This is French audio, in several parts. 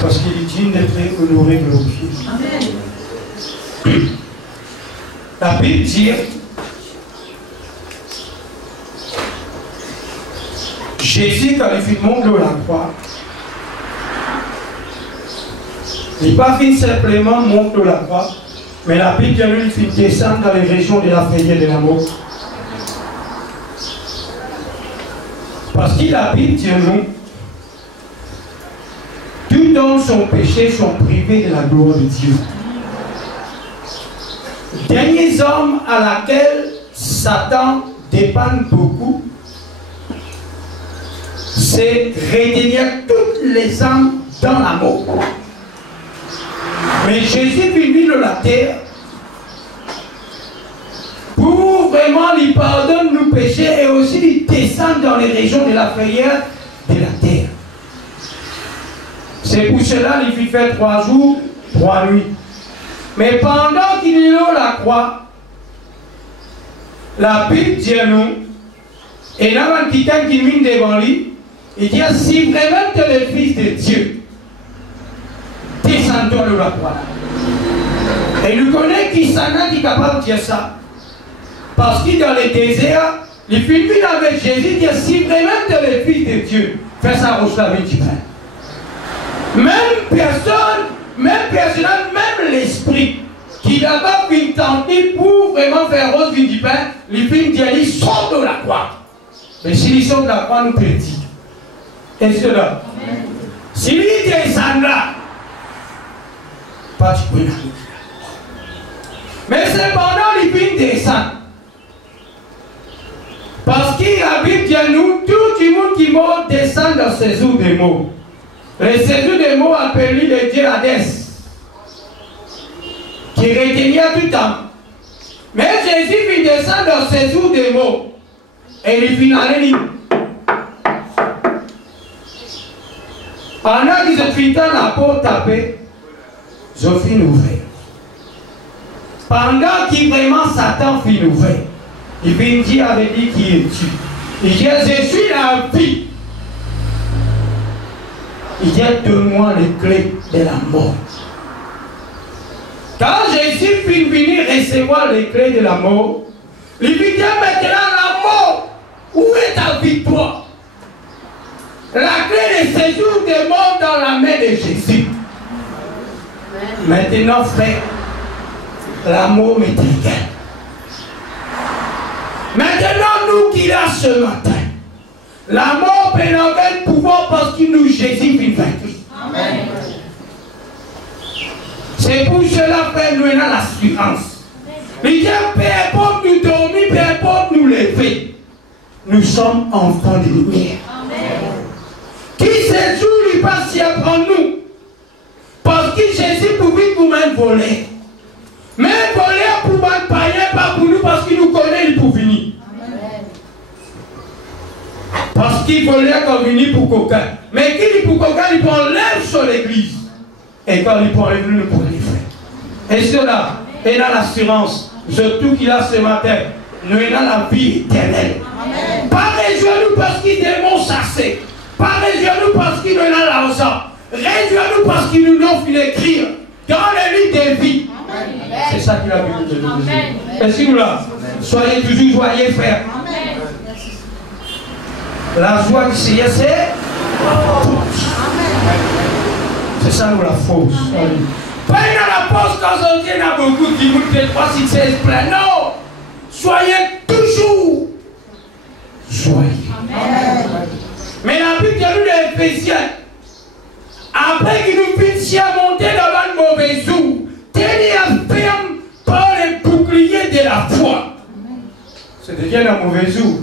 Parce qu'il est digne d'être honoré, glorifié. Amen. La Bible dit, Jésus, quand il fit monter de la croix, il n'est pas fait simplement monter de la croix, mais la Bible dit, il fit descendre dans les régions de la frayeur et de la mort. Parce que la Bible dit, nous, tout dans son péché sont privés de la gloire de Dieu. Dernier homme à laquelle Satan dépend beaucoup, c'est retenir toutes les âmes dans la mort. Mais Jésus est venu de la terre pour vraiment lui pardonner nos péchés et aussi lui descendre dans les régions de la frayeur de la terre. C'est pour cela qu'il fit faire 3 jours, 3 nuits. Mais pendant qu'il est à la croix, la Bible dit à nous, et là, un quelqu'un qui mine devant lui, il dit, si vraiment tu es le Fils de Dieu, descends-toi de la croix. Et nous connaissons qui s'en est capable de dire ça. Parce qu'il dans le désert, il finit avec Jésus, il dit, si vraiment tu es le Fils de Dieu, fais ça au avec du pain. Même personne, même l'esprit qui d'abord vient tenter pour vraiment faire rose du pain, il finit dire, il sort de la croix. Mais s'il sort de la croix, nous prédit. Et cela, s'il descend là, pas du bruit. Mais cependant, il vient descendre. Parce qu'il habite bien nous, tout le monde qui mort descend dans ses eaux de mots. Les séjours des mots appelés le dieu Hadès, qui retenait tout le temps. Mais Jésus vient descendre dans ses eaux de mots. Et il vient aller. Pendant qu'ils ont fini la porte tapée, ils ont fini ouvert. Pendant qu'il vraiment Satan finit ouvert, il vient dire avec lui qui est tu. Il dit, je suis la vie. Il dit, donne-moi les clés de la mort. Quand Jésus finit venir recevoir les clés de la mort, il lui dit, maintenant la mort, où est ta victoire? La clé de séjour des morts dans la main de Jésus. Maintenant, frère, l'amour m'est égal. Maintenant, nous qui là ce matin, la mort peut avoir le pouvoir parce qu'il nous Jésus vit vaincu. C'est pour cela que nous avons l'assurance. Il dit, peu importe nous dormir, peu importe nous lever, nous sommes enfants de lumière. Qui ce jour il passe si après nous? Parce que Jésus pouvait nous-mêmes voler. Mais voler pour un païen, pas pour nous, parce qu'il nous connaît, il peut venir. Parce qu'il volait comme venir pour quelqu'un. Mais qui dit pour quelqu'un, il prend l'air sur l'église. Et quand il prend l'église, il prend les frères. Et cela est dans l'assurance, surtout qu'il a ce matin, nous avons la vie éternelle. Pas réjouis-nous parce qu'il démon chassé. Pas réjouis-nous parce qu'il nous a l'argent. Réjouis-nous parce qu'il nous offre d'écrire dans les livres de vie. C'est ça qu'il a voulu de nous dire. Est-ce que nous là? Soyez toujours joyeux, frère. La joie du Seigneur, c'est ça nous la fausse. Pas dans la poste quand on dit, il y a beaucoup qui vous disent 3, 6, 16 plein. Non! Soyez toujours joyeux. Mais la Bible dit à nous les Éphésiens, après qu'il nous puisse monter devant le mauvais jour, tenir ferme par les boucliers de la foi. C'est déjà un mauvais jour.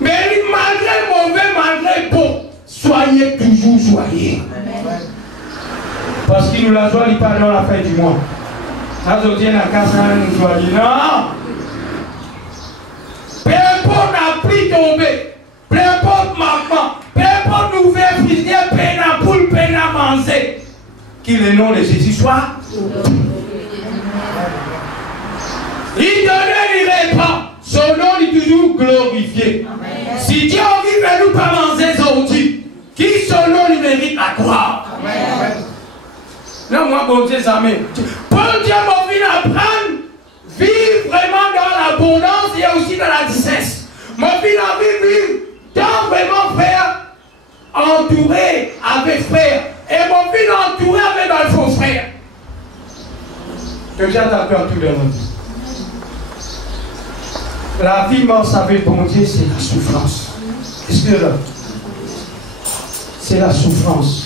Mais malgré mauvais, malgré bon, soyez toujours joyeux. Parce qu'il nous la joie, il part dans la fin du mois. Quand on tient la casse, nous joyeux. Non! Peu importe la pluie tombée, peu importe maman, peu importe l'ouvert frisier, peine à poule, peine à manger. Qu'il le nom de Jésus soit. Il donnait, il répand. Son nom est toujours glorifié. Amen. Si Dieu a envie de nous pas manger aujourd'hui, qui son nom il mérite la gloire. Amen. Non, moi, bon Dieu, amen. Bon Dieu m'a vu apprendre, vivre vraiment dans l'abondance et aussi dans la dissesse. M'a vu vivre dans vraiment frère, entouré avec frère. Et mon fils entouré avec un faux frère. Que j'ai attaqué à tout le monde. La vie morte avec bon Dieu, c'est la souffrance. Est-ce que là? C'est la souffrance.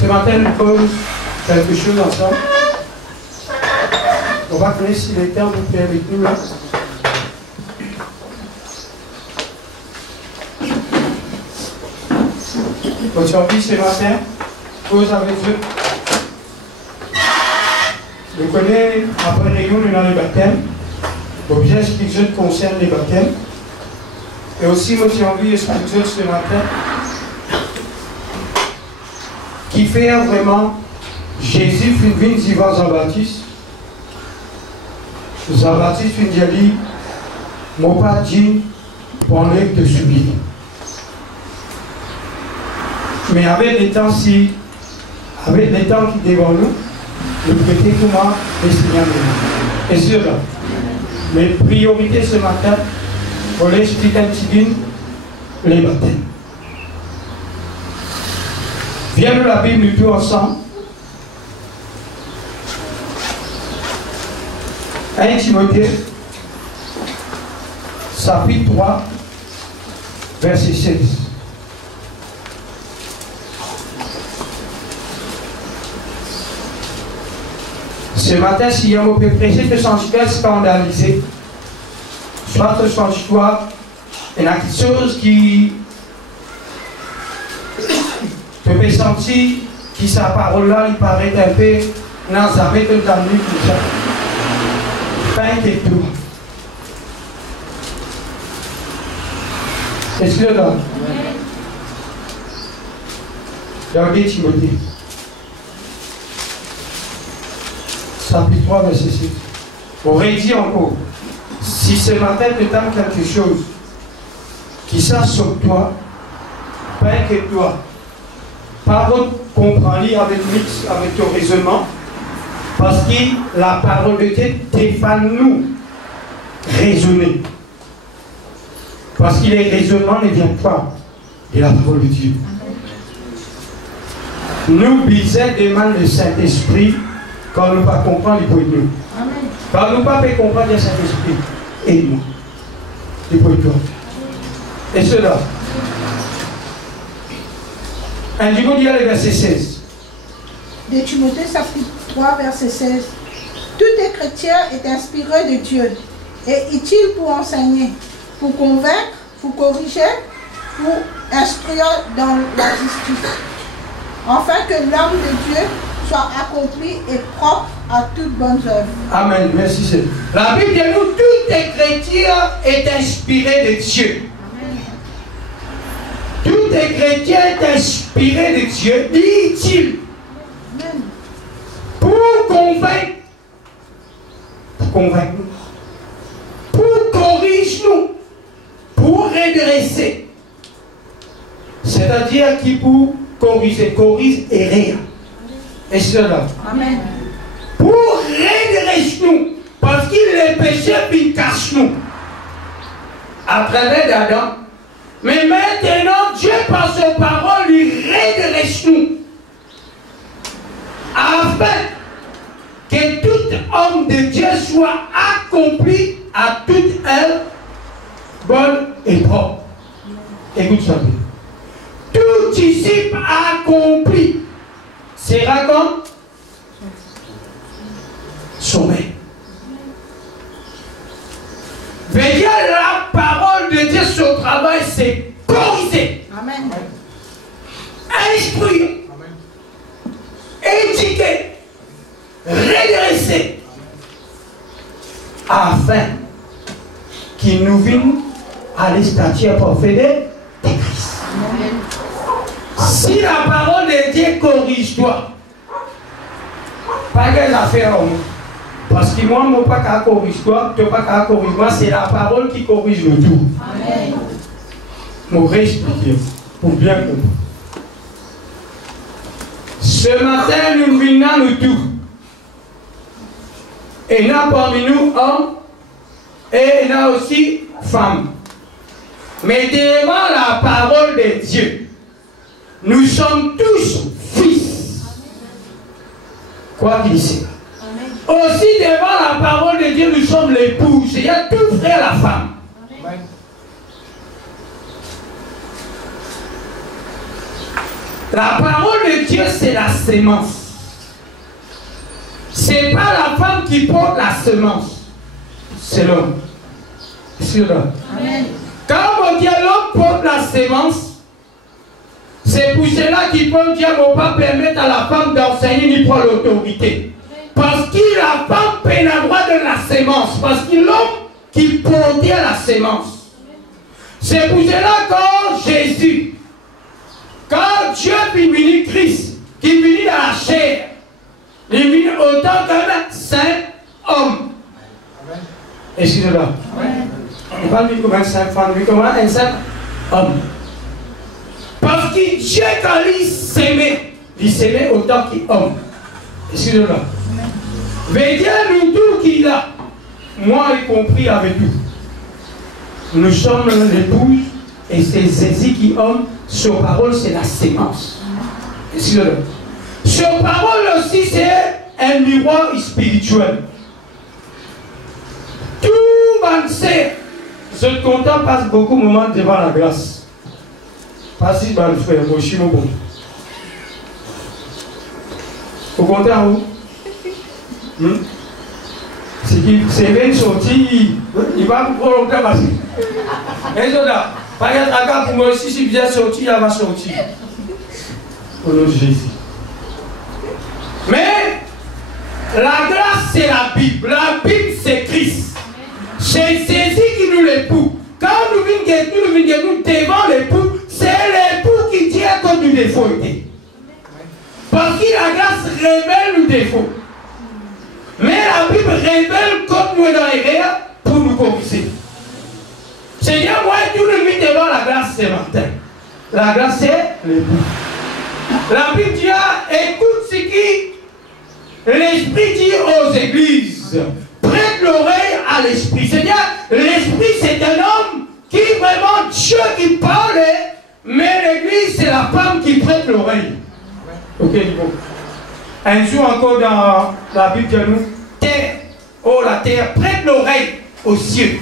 Ce matin, nous posons quelque chose ensemble. On va connaître si le temps vous plaît avec nous là. Votre envie ce matin, pose avec Dieu. Vous connaissez, après réunion, nous dans les baptêmes. Donc, bien expliquer Dieu concerne les baptêmes. Et aussi, moi, j'ai envie d'expliquer Dieu ce matin. Qui fait vraiment Jésus vient devant Jean-Baptiste. Jean-Baptiste vient dire, mon pas dit, pour enlever de souliers. Mais avec les temps qui devant nous, nous prêtons comment les signalements. Et sûr, mes priorités ce matin, pour l'expliquer un petit peu, les baptêmes. Viens de la Bible, nous tous ensemble. 1 Timothée, chapitre 3, verset 16. Ce matin, si on peut prêcher de son cœur scandalisé, soit de son choix, il y a quelque chose qui peut sentir que sa parole-là, il paraît un peu dans sa vie comme dans lui, tout ça. Pas inquiète-toi. Est-ce que là? Regardez Timothée. Chapitre 3, verset 6. On redit encore. Si ce matin tu t'aimes quelque chose qui s'assure sur toi, pas inquiète-toi. Parole comprends-le avec ton raisonnement, parce que la parole de Dieu défend nous raisonner. Parce que les raisonnements ne viennent pas de la parole de Dieu. Nous bisons demande le Saint-Esprit quand nous ne pas comprendre les de nous. Quand nous ne pas comprendre le Saint-Esprit, aide-moi. Les de toi. Et cela. Un du coup, il y a le verset 16. De Timothée, chapitre 3, verset 16. Tout écriture est inspiré de Dieu et utile pour enseigner, pour convaincre, pour corriger, pour instruire dans la justice, afin que l'homme de Dieu soit accompli et propre à toute bonne œuvre. Amen. Merci Seigneur. La Bible dit nous, toute écriture est inspirée de Dieu. Tout chrétien est inspiré de Dieu, dit-il, pour convaincre nous, pour corriger nous, pour redresser. C'est-à-dire qu'il pour corriger, corrige et rien. Et cela. Amen. Pour redresser nous, parce qu'il les péchés puis cache nous à travers d'Adam. Mais maintenant, Dieu, par sa parole, lui redresse nous. Afin que tout homme de Dieu soit accompli à toute œuvre bonne et propre. Écoute ça. Tout disciple accompli sera comme sommet. Veillez la parole de Dieu, son travail, c'est corriger. Amen. Instruire. Éduquer. Redresser. Afin qu'il nous vienne à l'estature parfaite de Christ. Si la parole de Dieu corrige toi, pas des affaires. Parce que moi, je ne pas qu'à corriger toi, tu n'as pas qu'à corriger moi, c'est la parole qui corrige le tout. Amen. Je vais expliquer pour bien comprendre. Ce matin, nous venons nous tous. Et il y a parmi nous hommes et il y a aussi femmes. Mais devant la parole de Dieu, nous sommes tous fils. Quoi qu'il soit. Aussi devant la parole de Dieu, nous sommes l'épouse. Il y a tout frère la femme. Amen. La parole de Dieu, c'est la sémence. Ce n'est pas la femme qui porte la semence, c'est l'homme. C'est l'homme. Quand on dit l'homme porte la sémence, c'est pour cela qu'il peut dire qu'on ne va pas permettre à la femme d'enseigner ni prendre l'autorité. Parce que la femme peut le droit de la sémence. Parce que l'homme qui portait la sémence. C'est pour cela quand Jésus, quand Dieu est venu Christ, qui est venu dans la chair, il est venu autant qu'un saint homme. Excusez-moi. On ne parle pas comme un saint femme, mais comme un saint homme. Parce que Dieu, quand il s'aimait autant qu'homme. Excusez-moi. Mais Dieu nous dit qu'il a, moi y compris avec nous. Nous sommes l'épouse et c'est Jésus qui homme. Sa parole, c'est la sémence. Excusez-moi. Sa parole aussi, c'est un miroir spirituel. Tout le monde sait. Ce content passe beaucoup de moments devant la grâce. Pas si mal frère, moi je suis bon. Vous comptez en haut? C'est bien sorti, il va vous prolonger parce que. Et là, par exemple, pour moi aussi, si bien sorti, il va sortir. Au nom de Jésus. Mais la grâce, c'est la Bible. La Bible, c'est Christ. C'est Jésus qui nous l'époux. Quand nous venons devant l'époux, c'est l'époux qui dit que nous défauts. Parce que la grâce révèle nos défauts. Mais la Bible révèle comme nous dans les rêves pour nous corriger. Seigneur, moi, tout le monde devant la grâce ce matin. La grâce, c'est l'époux. La Bible dit, écoute ce qui l'Esprit dit aux églises. Prête l'oreille à l'Esprit. Seigneur, l'Esprit, c'est un homme qui vraiment Dieu qui parle, mais l'Église, c'est la femme qui prête l'oreille. Ok, bon. Un jour encore dans la Bible de nous, terre, oh la terre, prête l'oreille aux cieux.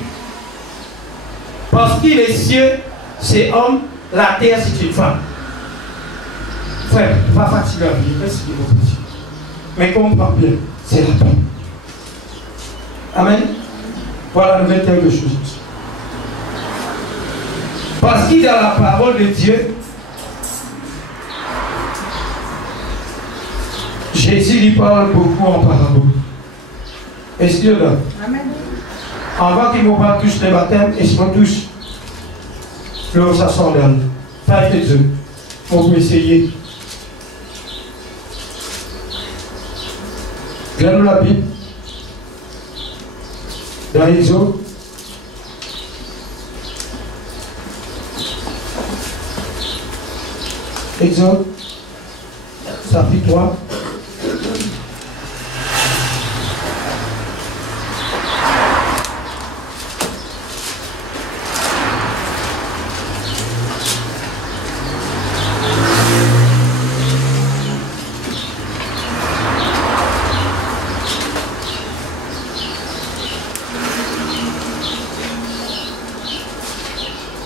Parce que les cieux, c'est homme, la terre, c'est une femme. Frère, pas fatigué à vivre, mais comprends bien, c'est la femme. Amen. Voilà la nouvelle quelque chose. Parce qu'il y a la parole de Dieu, Jésus lui parle beaucoup en parabole. Est-ce que là? Amen. Avant qu'il me parle tous les baptêmes, ils sont tous leur s'assemblent. Faites les œufs. On peut essayer. Regardez la Bible. Dans Exode. Exode. Chapitre 3.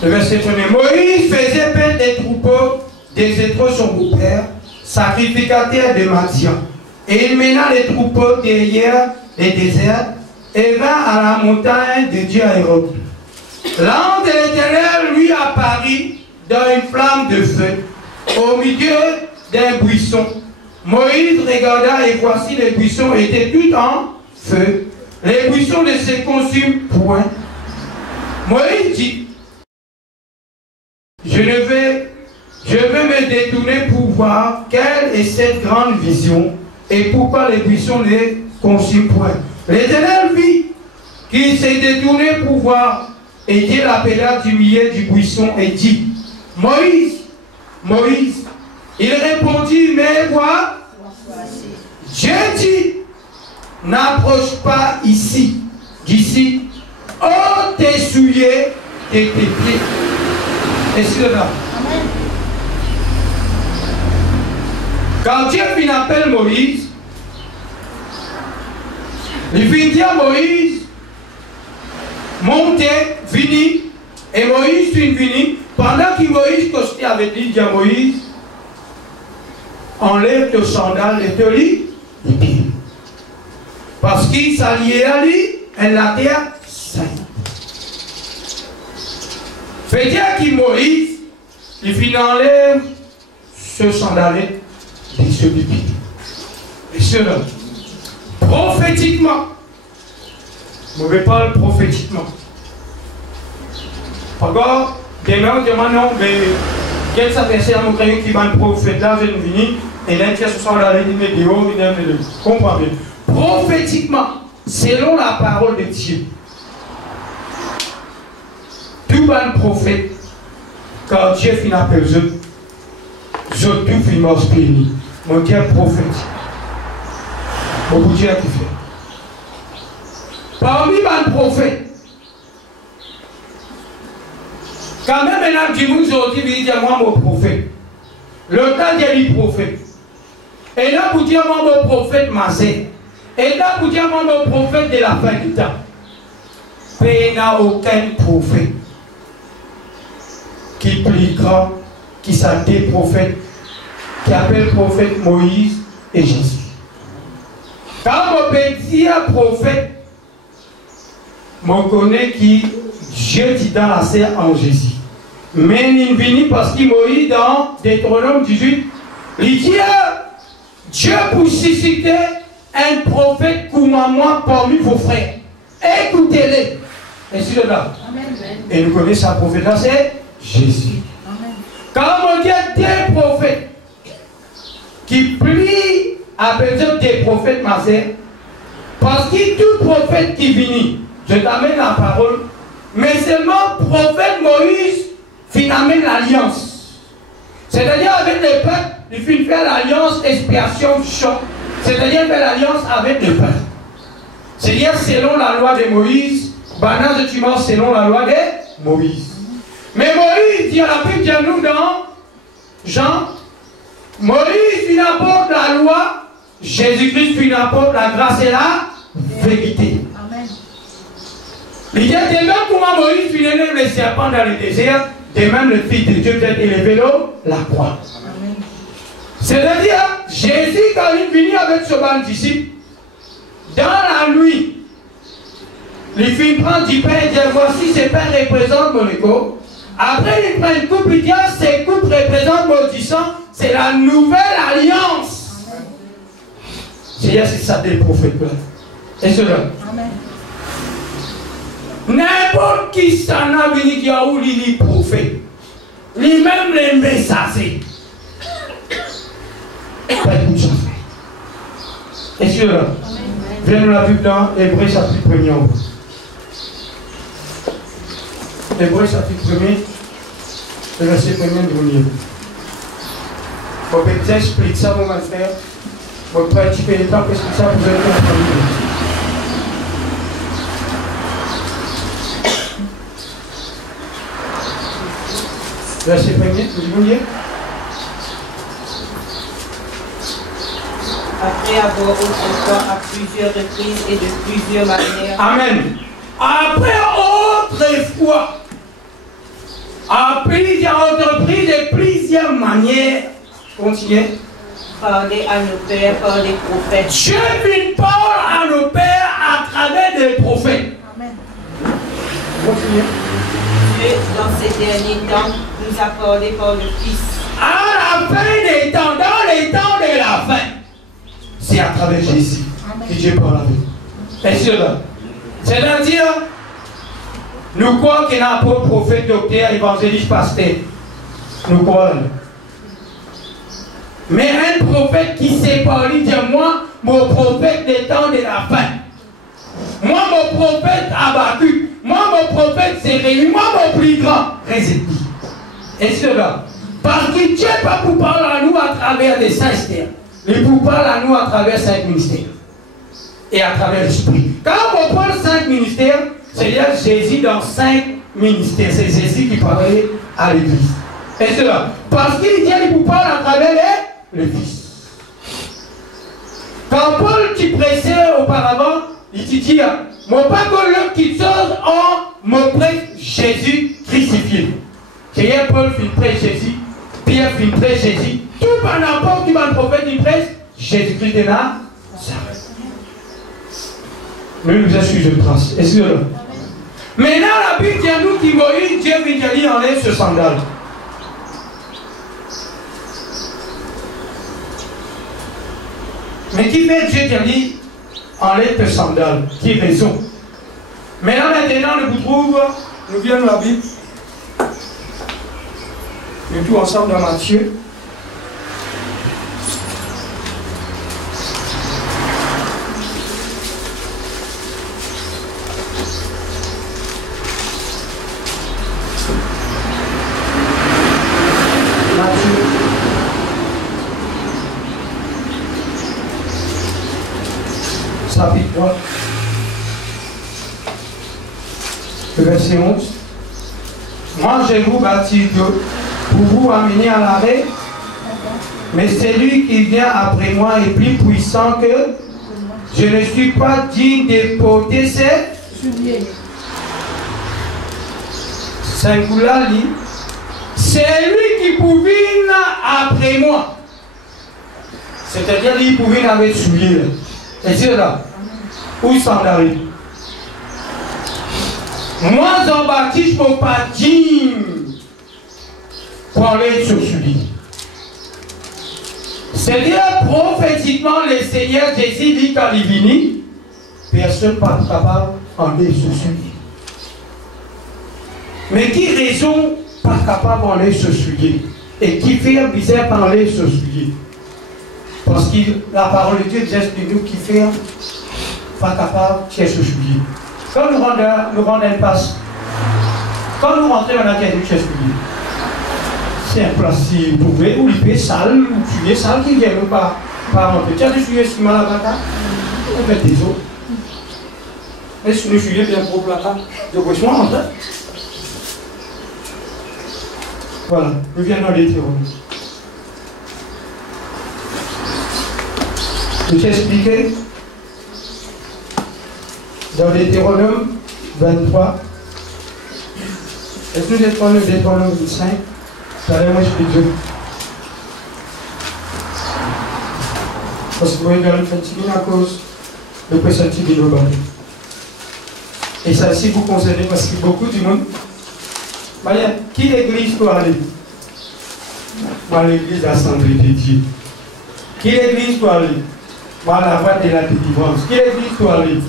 Le verset 1er. Moïse faisait paître des troupeaux des Hébreux son beau-père, sacrificateur de Madian. Et il mena les troupeaux derrière les déserts et vint à la montagne de Dieu à Horeb. L'ange de l'Éternel lui apparut dans une flamme de feu au milieu d'un buisson. Moïse regarda et voici les buissons étaient tout en feu. Les buissons ne se consument point. Moïse dit, je vais me détourner pour voir quelle est cette grande vision et pourquoi les buissons ne consument point. L'Éternel vit qu'il s'est détourné pour voir, et Dieu l'appela du milieu du buisson et dit, Moïse, Moïse. Il répondit, mais quoi? Dieu dit, n'approche pas ici, d'ici, oh tes souliers et tes pieds. Et cela. Quand Dieu vient appeler Moïse, il vient dire à Moïse, montez, vini, et Moïse vient vini. Pendant que Moïse costé avait dit à Moïse, enlève tes sandales et te lis les pieds. Parce qu'il s'alliait à lui, elle la terre sainte. Fait dire que Moïse, il finit enlève ce sandales et ce pied. Et cela, prophétiquement, je ne parle prophétiquement. Encore, demain on demande non, mais quel s'adresse à mon crayon qui va un prophète là, je ne viens, et là, ce sont là, les vidéos, comprenez. Prophétiquement, selon la parole de Dieu, tout bon prophète, quand Dieu finit appel eux, je tout finit mort béni. Mon Dieu prophète. Mon Dieu qui fait. Parmi les prophètes, quand même un petit monde aujourd'hui dit moi mon prophète. Le temps dit prophète. Et là pour dire moi mon prophète Massé. Et là pour dire moi mon prophète de la fin du temps. Mais il n'y a aucun prophète qui est plus grand, qui sont des prophètes, qui appelle prophète Moïse et Jésus. Quand on peut dire prophète, on connaît qui Dieu dit dans la serre en Jésus. Mais il vient parce que Moïse dans Deutéronome 18, il dit Dieu pour susciter un prophète comme moi parmi vos frères. Écoutez-les. Et c'est là. Et nous connaissons un prophète là, c'est Jésus. Amen. Quand on dit des prophètes qui plient à besoin des prophètes Mazé, parce que tout prophète qui vient, je t'amène la parole, mais seulement prophète Moïse finalement l'alliance. C'est-à-dire avec le peuple, il faut faire l'alliance expiation du choc. C'est-à-dire faire l'alliance avec le peuple. C'est-à-dire selon la loi de Moïse, banane de tuement selon la loi de Moïse. Mais Moïse, il a pu dire nous dans Jean, Moïse il apporte la loi, Jésus-Christ il apporte la grâce et la vérité. Amen. Il dit de même comment Moïse il élève les serpents dans le désert, de même le Fils de Dieu peut élever la croix. C'est-à-dire, Jésus quand il vient avec ce bon disciple, dans la nuit, il fit prendre du pain et dit voici ce pain représente mon égo. Après, il prend une coupe, il dit ces coupes représentent mon du sang, c'est la nouvelle alliance. C'est ça des prophètes là. Et cela. N'importe qui s'en a venu qui a où les prophètes, lui-même les messagers. Pas de chose. Et cela. Viens nous la Bible dans Hébreux chapitre 1er. Hébreux chapitre 1er, le verset 1er de l'Union. On peut expliquer ça, mon frère. On peut un petit peu de temps parce que ça vous allez comprendre. Verset 1er, vous voulez? Après avoir autrefois à plusieurs reprises et de plusieurs manières. Amen. Après autrefois, à plusieurs reprises et plusieurs manières, continuez. Parler à nos pères par les prophètes. Dieu parle à nos pères à travers des prophètes. Amen. Continuez. Dieu, dans ces derniers temps, nous a parlé par le Fils. À la fin des temps, dans les temps de la fin. C'est à travers Jésus que Dieu parle avec. Et cela. C'est-à-dire, nous croyons qu'il y a un prophète, docteur, évangéliste, pasteur. Nous croyons. Mais un prophète qui s'est parlé, dit moi, mon prophète des temps de la fin. Moi, mon prophète Habakkuk. Moi, mon prophète Jérémie. Moi, mon plus grand Ézéchiel. Et cela. Parce que Dieu n'est pas pour parler à nous à travers des saints mystères. Il pour parler à nous à travers 5 ministères. Et à travers l'esprit. Quand on parle 5 ministères, c'est-à-dire Jésus dans 5 ministères. C'est Jésus qui parlait à l'église. Et cela. Parce qu'il dit qu'il pour parler à travers les fils. Quand Paul qui prêchait auparavant, il dit, mon pas que qui sort en me prêche Jésus crucifié. C'est-à-dire Paul fait prêche Jésus, Pierre fait prêche Jésus, tout par n'importe qui va le prophète il prêche Jésus-Christ de Nazareth. Mais nous excusez de trace. Excusez-le. Maintenant, la Bible dit à nous qui Moïse, Dieu vient dire enlève ce sandal. Mais qui fait Dieu qui a dit enlève tes sandales? Qui raison? Maintenant, nous trouvons, nous viens de la Bible. Nous tous ensemble dans Matthieu. Chapitre 3, le verset 11. Moi je vous bâtis pour vous amener à l'arrêt, mais celui qui vient après moi est plus puissant que je ne suis pas digne de porter ses souliers. Singulier, c'est lui qui pouvait après moi. C'est-à-dire qu'il pouvait avec souliers. Et c'est là. Où sandales? Moi, Jean-Baptiste, je ne peux pas dire pour aller sur celui. C'est-à-dire, prophétiquement, le Seigneur Jésus dit quand il vient, personne n'est pas capable d'enlever sur celui. Mais qui raison pas capable d'enlever sur celui? Et qui fait un bizarre d'enlever sur celui? Parce que la parole de Dieu dit nous qui fait pas capable de chercher soulier. Quand nous rendons un passe, quand nous rentrons dans la caisse de chercher soulier, c'est un plastique prouvé, ou il fait sale, ou tu es sale qui vient pas rentrer. Tu as des souliers si mal à la on fait des autres. Mais si le soulier bien propre là, je peux soin rentrer. Voilà, nous venons dans Deutéronome. Je t'ai expliqué dans Deutéronome 23. Est-ce que Deutéronome 25? Moi, je peux dire. Parce que vous regardez le fatigué à cause de pressentir de nos. Et ça aussi vous concernez parce que beaucoup du monde. Qui l'église doit aller? Moi, l'église d'Assemblée de Dieu. Qui l'église doit aller? Moi, la voie de la délivrance. Qui l'église doit aller?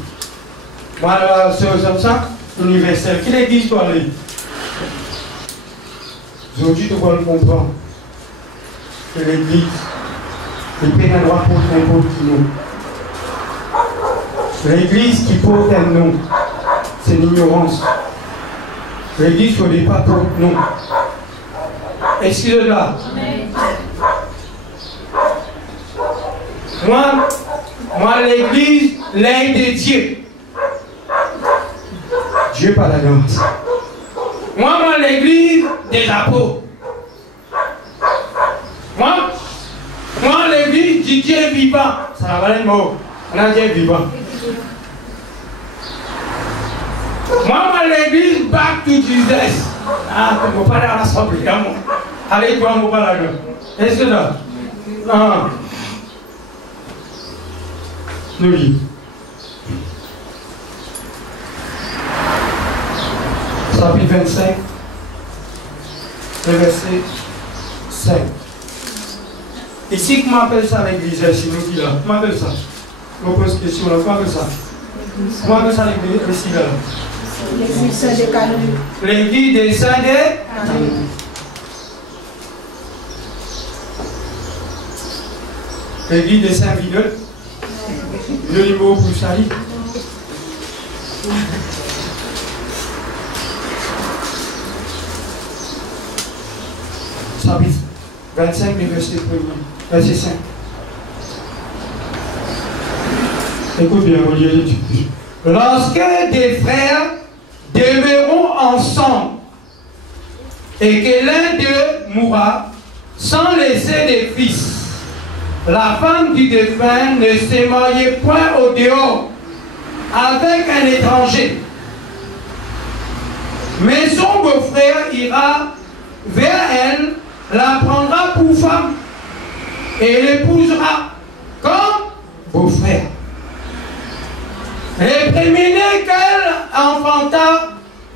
Moi, la sœur ça, universelle. Qui l'église doit aller? Aujourd'hui, tu dois le comprendre. Que l'église n'est pas un droit pour n'importe qui nom. L'église qui porte un nom, c'est l'ignorance. L'église ne connaît pas porte nom. Excusez-moi. Moi, l'église, l'aide de Dieu. Dieu par la grâce. Moi, l'église des apôtres. Moi, l'église du Dieu vivant. Ça va être mort. On a Dieu vivant. Moi, l'église back to Jesus. Ah, tu ne peux pas aller à l'assemblée. Allez, toi, on va pas là. Est-ce que là? Ah. Nous lisons. Chapitre 25, le verset 5. Ici, comment appelle ça l'église? C'est nous qui là. Comment appelle ça? Je me pose une question là. Comment appelle ça? Comment appelle ça l'église ici là? L'église des Canaux. L'église des saints des l'église de Saint-Vidal, le numéro pour salir. Chapitre 25, verset 1er, verset 5. Écoute bien, au lieu de Dieu. Lorsque des frères demeureront ensemble et que l'un d'eux mourra sans laisser des fils, la femme du défunt ne se mariait point au dehors avec un étranger, mais son beau-frère ira vers elle, la prendra pour femme et l'épousera comme beau-frère. Le premier-né qu'elle enfanta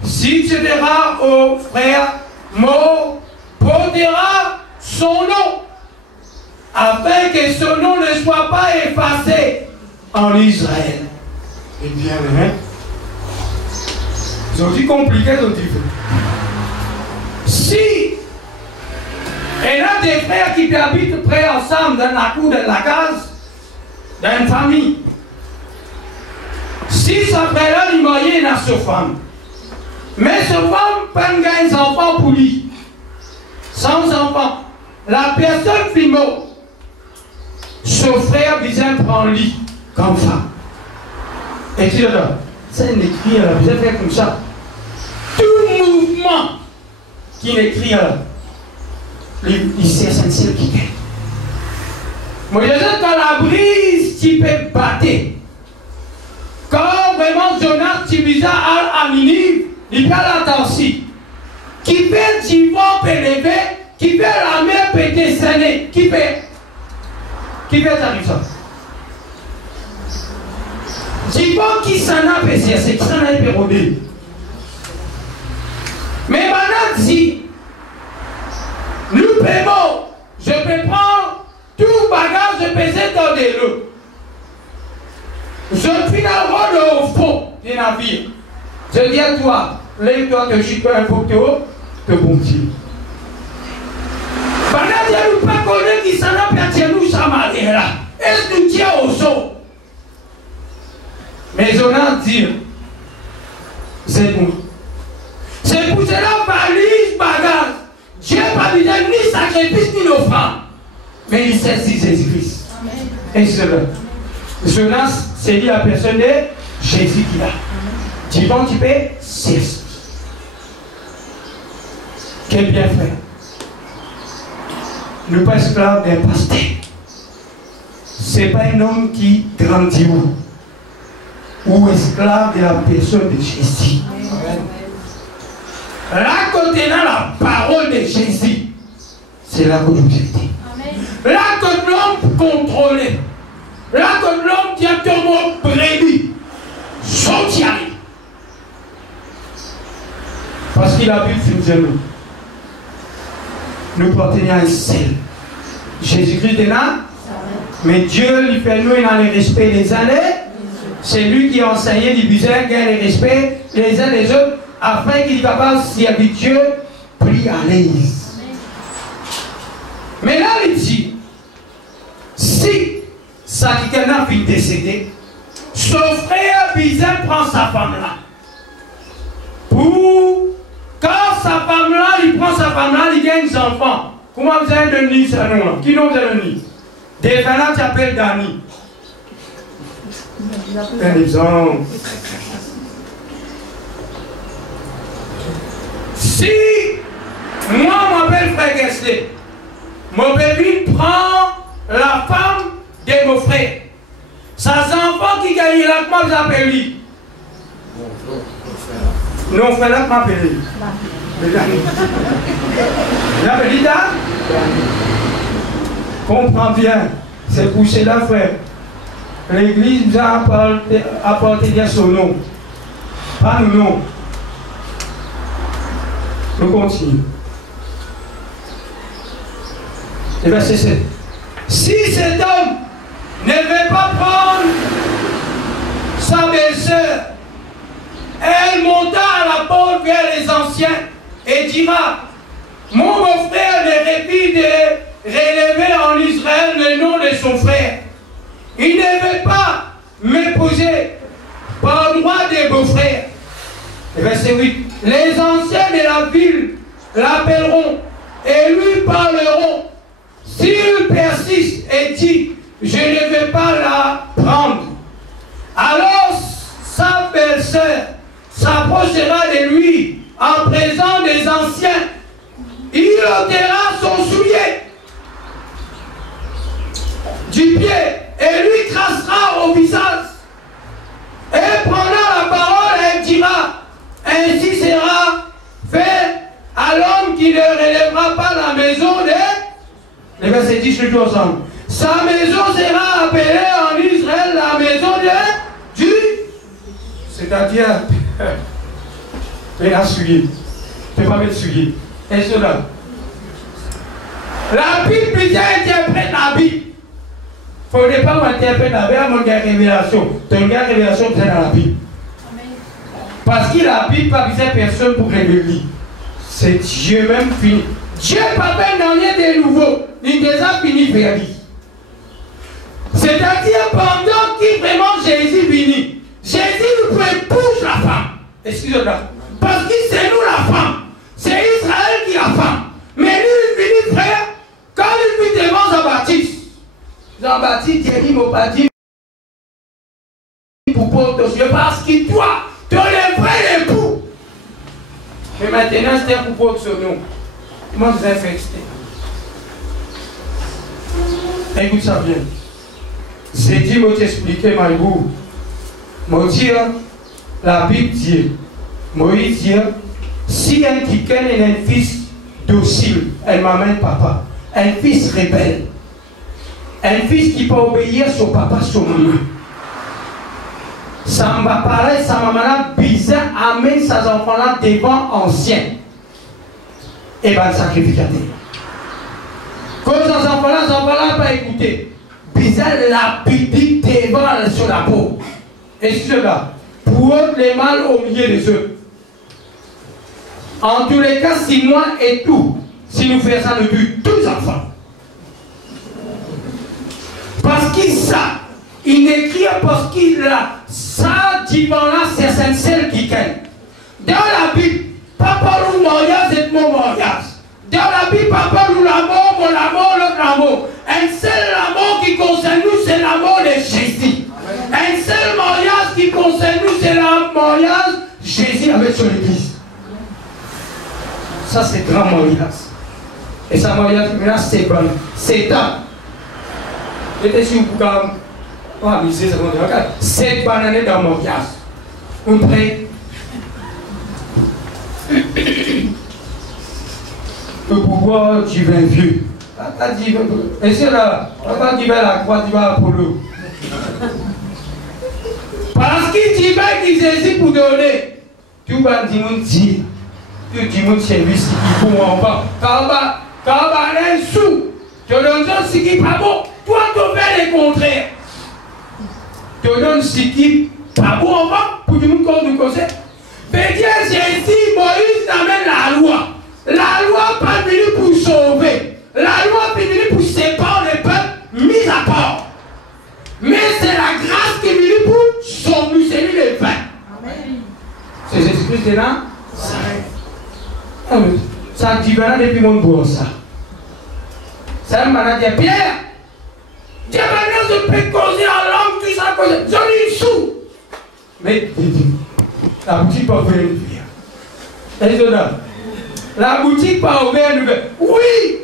succédera au frère mort, portera son nom, afin que son nom ne soit pas effacé en Israël. Eh bien, hein? Ils ont dit compliqué, ils ont dit. Si il y a des frères qui habitent près ensemble dans la cour de la case, dans une famille, si ce frère-là lui marié à sa femme, mais sa femme prend des enfants pour lui, sans enfants, la personne qui mort, son frère vient prendre lui comme femme. Et tu là, c'est un écrit là, vous avez fait comme ça. Tout mouvement qui écrit là, il sait essentiel qui est. Moi je dis quand la brise, tu peux battre. Quand vraiment Jonas Tibisa à Ninive, il prend l'attention. Qui fait Jivon peut lever, qui fait la mer peut descendre, qui fait ça. Jivon qui s'en a péché, c'est qui s'en a pérodé. Mais maintenant dit, nous paiement, je peux prendre tout bagage, je peux jeter dans des lots. Je finalement au fond des navires. Je dis à toi, lève-toi que je suis pas un photo, que bon Dieu. Pendant que nous ne pas connaître qui s'en a perdu, nous sommes allés là. Est-ce que nous tient au sol? Mais on a dit, c'est bon. C'est pour cela valise, bagage. Dieu n'a pas besoin ni sacrifice ni offrande. Mais il saisit Jésus-Christ. Et cela. Jonas, c'est dit la personne de Jésus qui l'a. Tu vas, tu peux, c'est ça. Quel bien fait. Nous pas esclaves d'un pasteur. Ce n'est pas un homme qui grandit ou esclave de la personne de Jésus. Là, quand on a la parole de Jésus, c'est là que nous sommes. Là, quand l'homme contrôlé, là, quand l'homme directement prévu, sorti à lui. Parce qu'il a vu le nous. Nous portons un seul. Jésus-Christ est là. Mais Dieu lui fait nous dans le respect des années. C'est lui qui a enseigné les besoins, le respect les uns les autres, afin qu'il soit capable de servir Dieu, pris à l'aise. Mais là, il dit, si ça quelqu'un a pu décéder, son frère Bizin prend sa femme-là. Pour, quand sa femme-là, il prend sa femme-là, il gagne des enfants. Comment vous avez donné ce nom-là? Qui nom vous avez donné? Des gens qui s'appellent Dani. Un exemple. Si moi, je m'appelle Frère Gessler, mon bébé prend la femme de mon frère. Ses enfants qui gagnent là, comment vous appelez lui? Non, frère là, comment appelez lui? Vous appelez lui là? Comprends bien, c'est pour cela, frère. L'église nous a apporté son nom. Pas nous, non. Nous continuons. Et verset 7. Si cet homme ne veut pas prendre sa belle-sœur, elle monta à la porte vers les anciens et dira, mon beau-frère ne refuse de relever en Israël le nom de son frère. Il ne veut pas m'épouser par droit des beaux-frères. Verset 8. Les anciens de la ville l'appelleront et lui parleront. S'il persiste et dit, je ne vais pas la prendre, alors sa belle-sœur s'approchera de lui en présence des anciens. Il ôtera son soulier du pied et lui tracera au visage. Et prendra la parole et dira, ainsi sera fait à l'homme qui ne relèvera pas la maison de... Les versets 10, je le dis ensemble. Sa maison sera appelée en Israël la maison de... du... C'est-à-dire... Mais la souillée. Tu ne peux pas mettre souillée. Et cela. La Bible dit interprète la Bible. Il ne faudrait pas m'interpréter la Bible à mon gars révélation. Ton gars révélation c'est dans la Bible. Parce que la Bible n'a pas besoin de personne pour qu'elle le lit. C'est Dieu même fini. Dieu pas fait rien de nouveau. Il déjà fini vers lui. C'est-à-dire pendant qu'il vraiment Jésus vini, Jésus nous épouse la femme. Excusez-moi. Parce que c'est nous la femme. C'est Israël qui est la femme. Mais lui, il vini frère, quand il vit devant Jean-Baptiste, Jean-Baptiste, il m'a pas dit pour porter aux yeux parce que toi, tu es le vrai époux. Mais maintenant, c'est pour porter ce nom. Comment vous avez fait expliquer? Écoute ça bien. C'est dit, moi t'expliquer, Maïbou. Moi dire, la Bible dit, Moïse dit, si un quelqu'un est un fils docile, elle m'amène papa. Un fils rebelle. Un fils qui peut obéir son papa, son maman. Ça m'a parlé, sa maman bizarre, amène ses enfants-là devant anciens. Et bien, sacrificateur. Quand ces enfants-là, pas écouter. Bizarre, la pipi devant sur la peau. Et cela, pour eux, les mâles au milieu des œufs. En tous les cas, si moi et tout, si nous faisons ça, nous tuons tous les enfants. Parce que ça, il écrit parce qu'il a ça, divan-là, c'est celle qui gagne. Dans la Bible, papa loue mariage et mon mariage. Dans la Bible, papa loue l'amour, mon amour, l'autre amour. Un seul amour qui concerne nous, c'est l'amour de Jésus. Un seul mariage qui concerne nous, c'est le mariage Jésus avec son église. Ça, c'est grand mariage. Et ça, mariage, c'est bon. C'est un. J'étais sur le programme. Oh, mais c'est ça, 7 bananes dans mon mariage. On prie. Le pouvoir du vin vieux. Et c'est là, quand tu vas à la croix, tu vas à Apollo. Parce qu'il dit qu'il Jésus pour donner. Tu vas dire, tu dis mon service qui faut en bas. Quand on a un sou, tu donnes ce qui n'est pas bon. Toi, tu fais le contraire. Tu donnes ce qui n'est pas bon en bas pour que nous conseillons. Mais Dieu, Jésus, Moïse amène la loi. La loi pas venue pour sauver. La loi est venue pour séparer les peuples mis à part. Mais c'est la grâce qui est venue pour sauver les peuples. C'est Jésus-Christ là. Ça dit maintenant depuis mon bourreau ça. Ça m'a dit Pierre. Dieu maintenant je peux causer en langue, tout ça causer. J'en ai une sou. Mais la boutique pas ouverte une vie. La boutique pas ouverte une vie. Oui,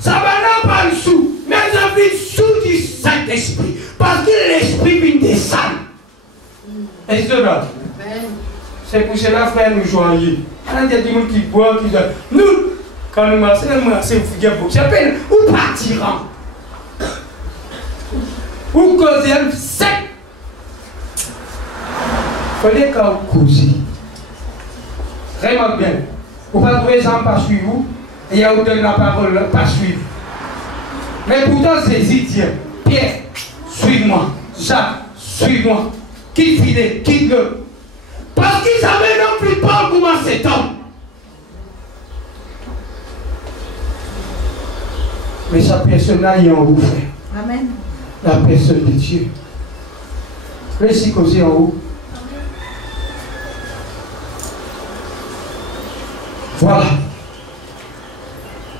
ça va pas le sou. Mais j'ai vu sous du Saint-Esprit. Parce que l'Esprit vient descendre. Et c'est pour cela, frère, nous joignons. Il y a des gens qui boivent, qui disent, nous, quand nous marchons, vous figurez beaucoup. J'appelle, ou partirons. Ou causer un sec. Il fallait qu'on cause. Vraiment bien. Vous ne pouvez pas trouver les gens pas suivre vous, et il y a où donne la parole pas suivre. Mais pourtant, Jésus dit, Pierre, suis-moi. Jacques, suis-moi. Quitte fidèle, quitte-le. Parce qu'ils savaient non plus pas comment cet homme. Mais sa personne-là, il est en vous, frère. Amen. la personne de Dieu. Laissez causer en haut. Voilà.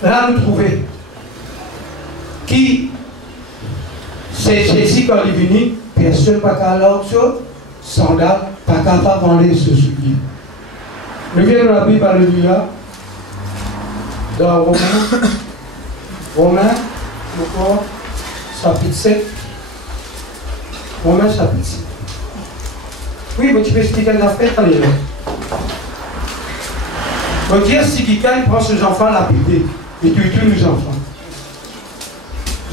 Là, nous trouvons qui c'est Jésus quand il est venu, personne pas qu'à l'autre, sandales, pas capable d'enlever ce soulier. Nous venons de la Bible, alléluia, dans Romains, chapitre 7. Romains, chapitre 7. Oui, mais tu peux expliquer la fête, alléluia. Donc, Dieu, si quelqu'un prend ses enfants, la Bible, et tu tues les enfants.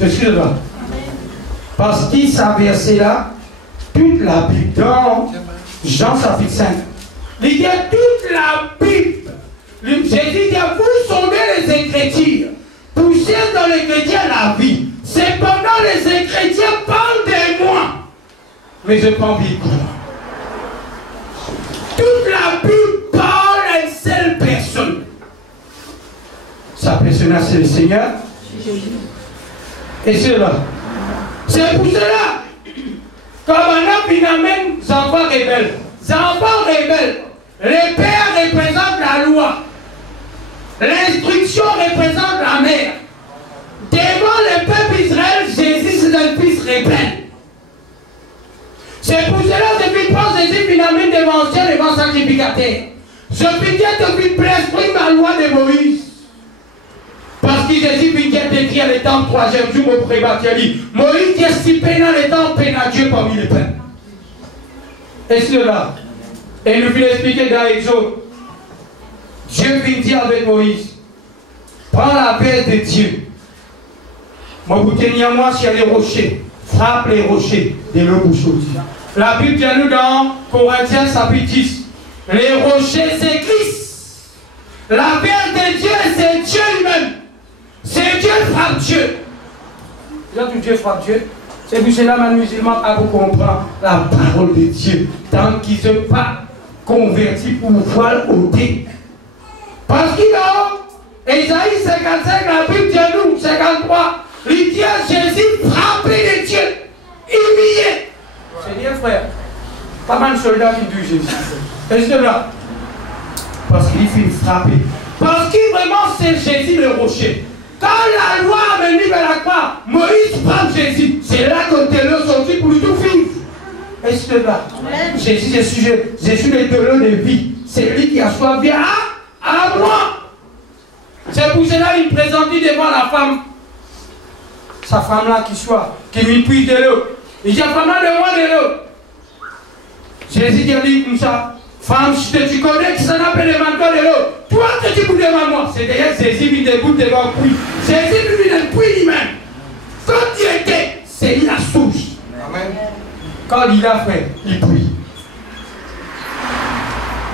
Je suis là. Parce qu'il s'est versé là, toute la Bible, dans Jean chapitre 5. Il y a toute la Bible. Jésus dit, vous sondez les Écritures, poussez dans les chrétiens la vie. Cependant, les chrétiens parlent de moi. Mais je prends bien quoi. Toute la Bible parle à une seule personne. Sa personne, c'est le Seigneur. Et c'est là. C'est pour cela, comme un homme amène les enfants rebelles. Les enfants rebelles, les pères représentent la loi. L'instruction représente la mère. Devant le peuple Israël, Jésus c'est un fils rebelle. C'est pour cela que depuis prendre Jésus finalement devant Dieu, devant sacrificateur. Je puis dire depuis presque la loi de Moïse. Parce que Jésus vient d'écrire le temps 3e jour au prébatérie. Moïse dit si pénal le temps pénal Dieu parmi les peuples. Et cela. Et nous voulons expliquer dans l'Exode. Dieu vient dire avec Moïse. Prends la paix de Dieu. Moi vous tenez à moi sur les rochers. Frappe les rochers de l'eau pour sortir. La Bible dit nous dans Corinthiens chapitre 10. Les rochers c'est Christ. La paix de Dieu c'est Dieu lui-même. C'est Dieu frappe Dieu. Là tout Dieu frappe Dieu. C'est pour cela que les musulmans à vous comprendre la parole de Dieu. Tant qu'ils ne sont pas convertis pour voir ôter. Parce qu'il a Ésaïe 55, la Bible dit à nous, 53, il dit à Jésus frappé de Dieu, humilié. C'est bien frère. Pas mal de soldats qui tuent Jésus. Et c'est là. Parce qu'il fait frapper. Parce qu'il vraiment c'est Jésus le rocher. Quand la loi a venu vers la croix, Moïse frappe Jésus. C'est là que Télo sorti pour lui tout vivre. Et c'est là. Jésus est sujet. Jésus est Télo de vie. C'est lui qui a choisi à moi. C'est pour cela qu'il présente devant la femme. Sa femme là qui soit, qui lui puise de l'eau. Il dit à femme là de moi de l'eau. Jésus dit comme ça. Femme, si tu connais qui s'en appelle le manteau de l'eau, toi que tu peux devant moi. C'est d'ailleurs Jésus qui debout devant le puits. Jésus lui donne le puits lui-même. Quand il était, c'est la source. Amen. Quand il a fait, il prie.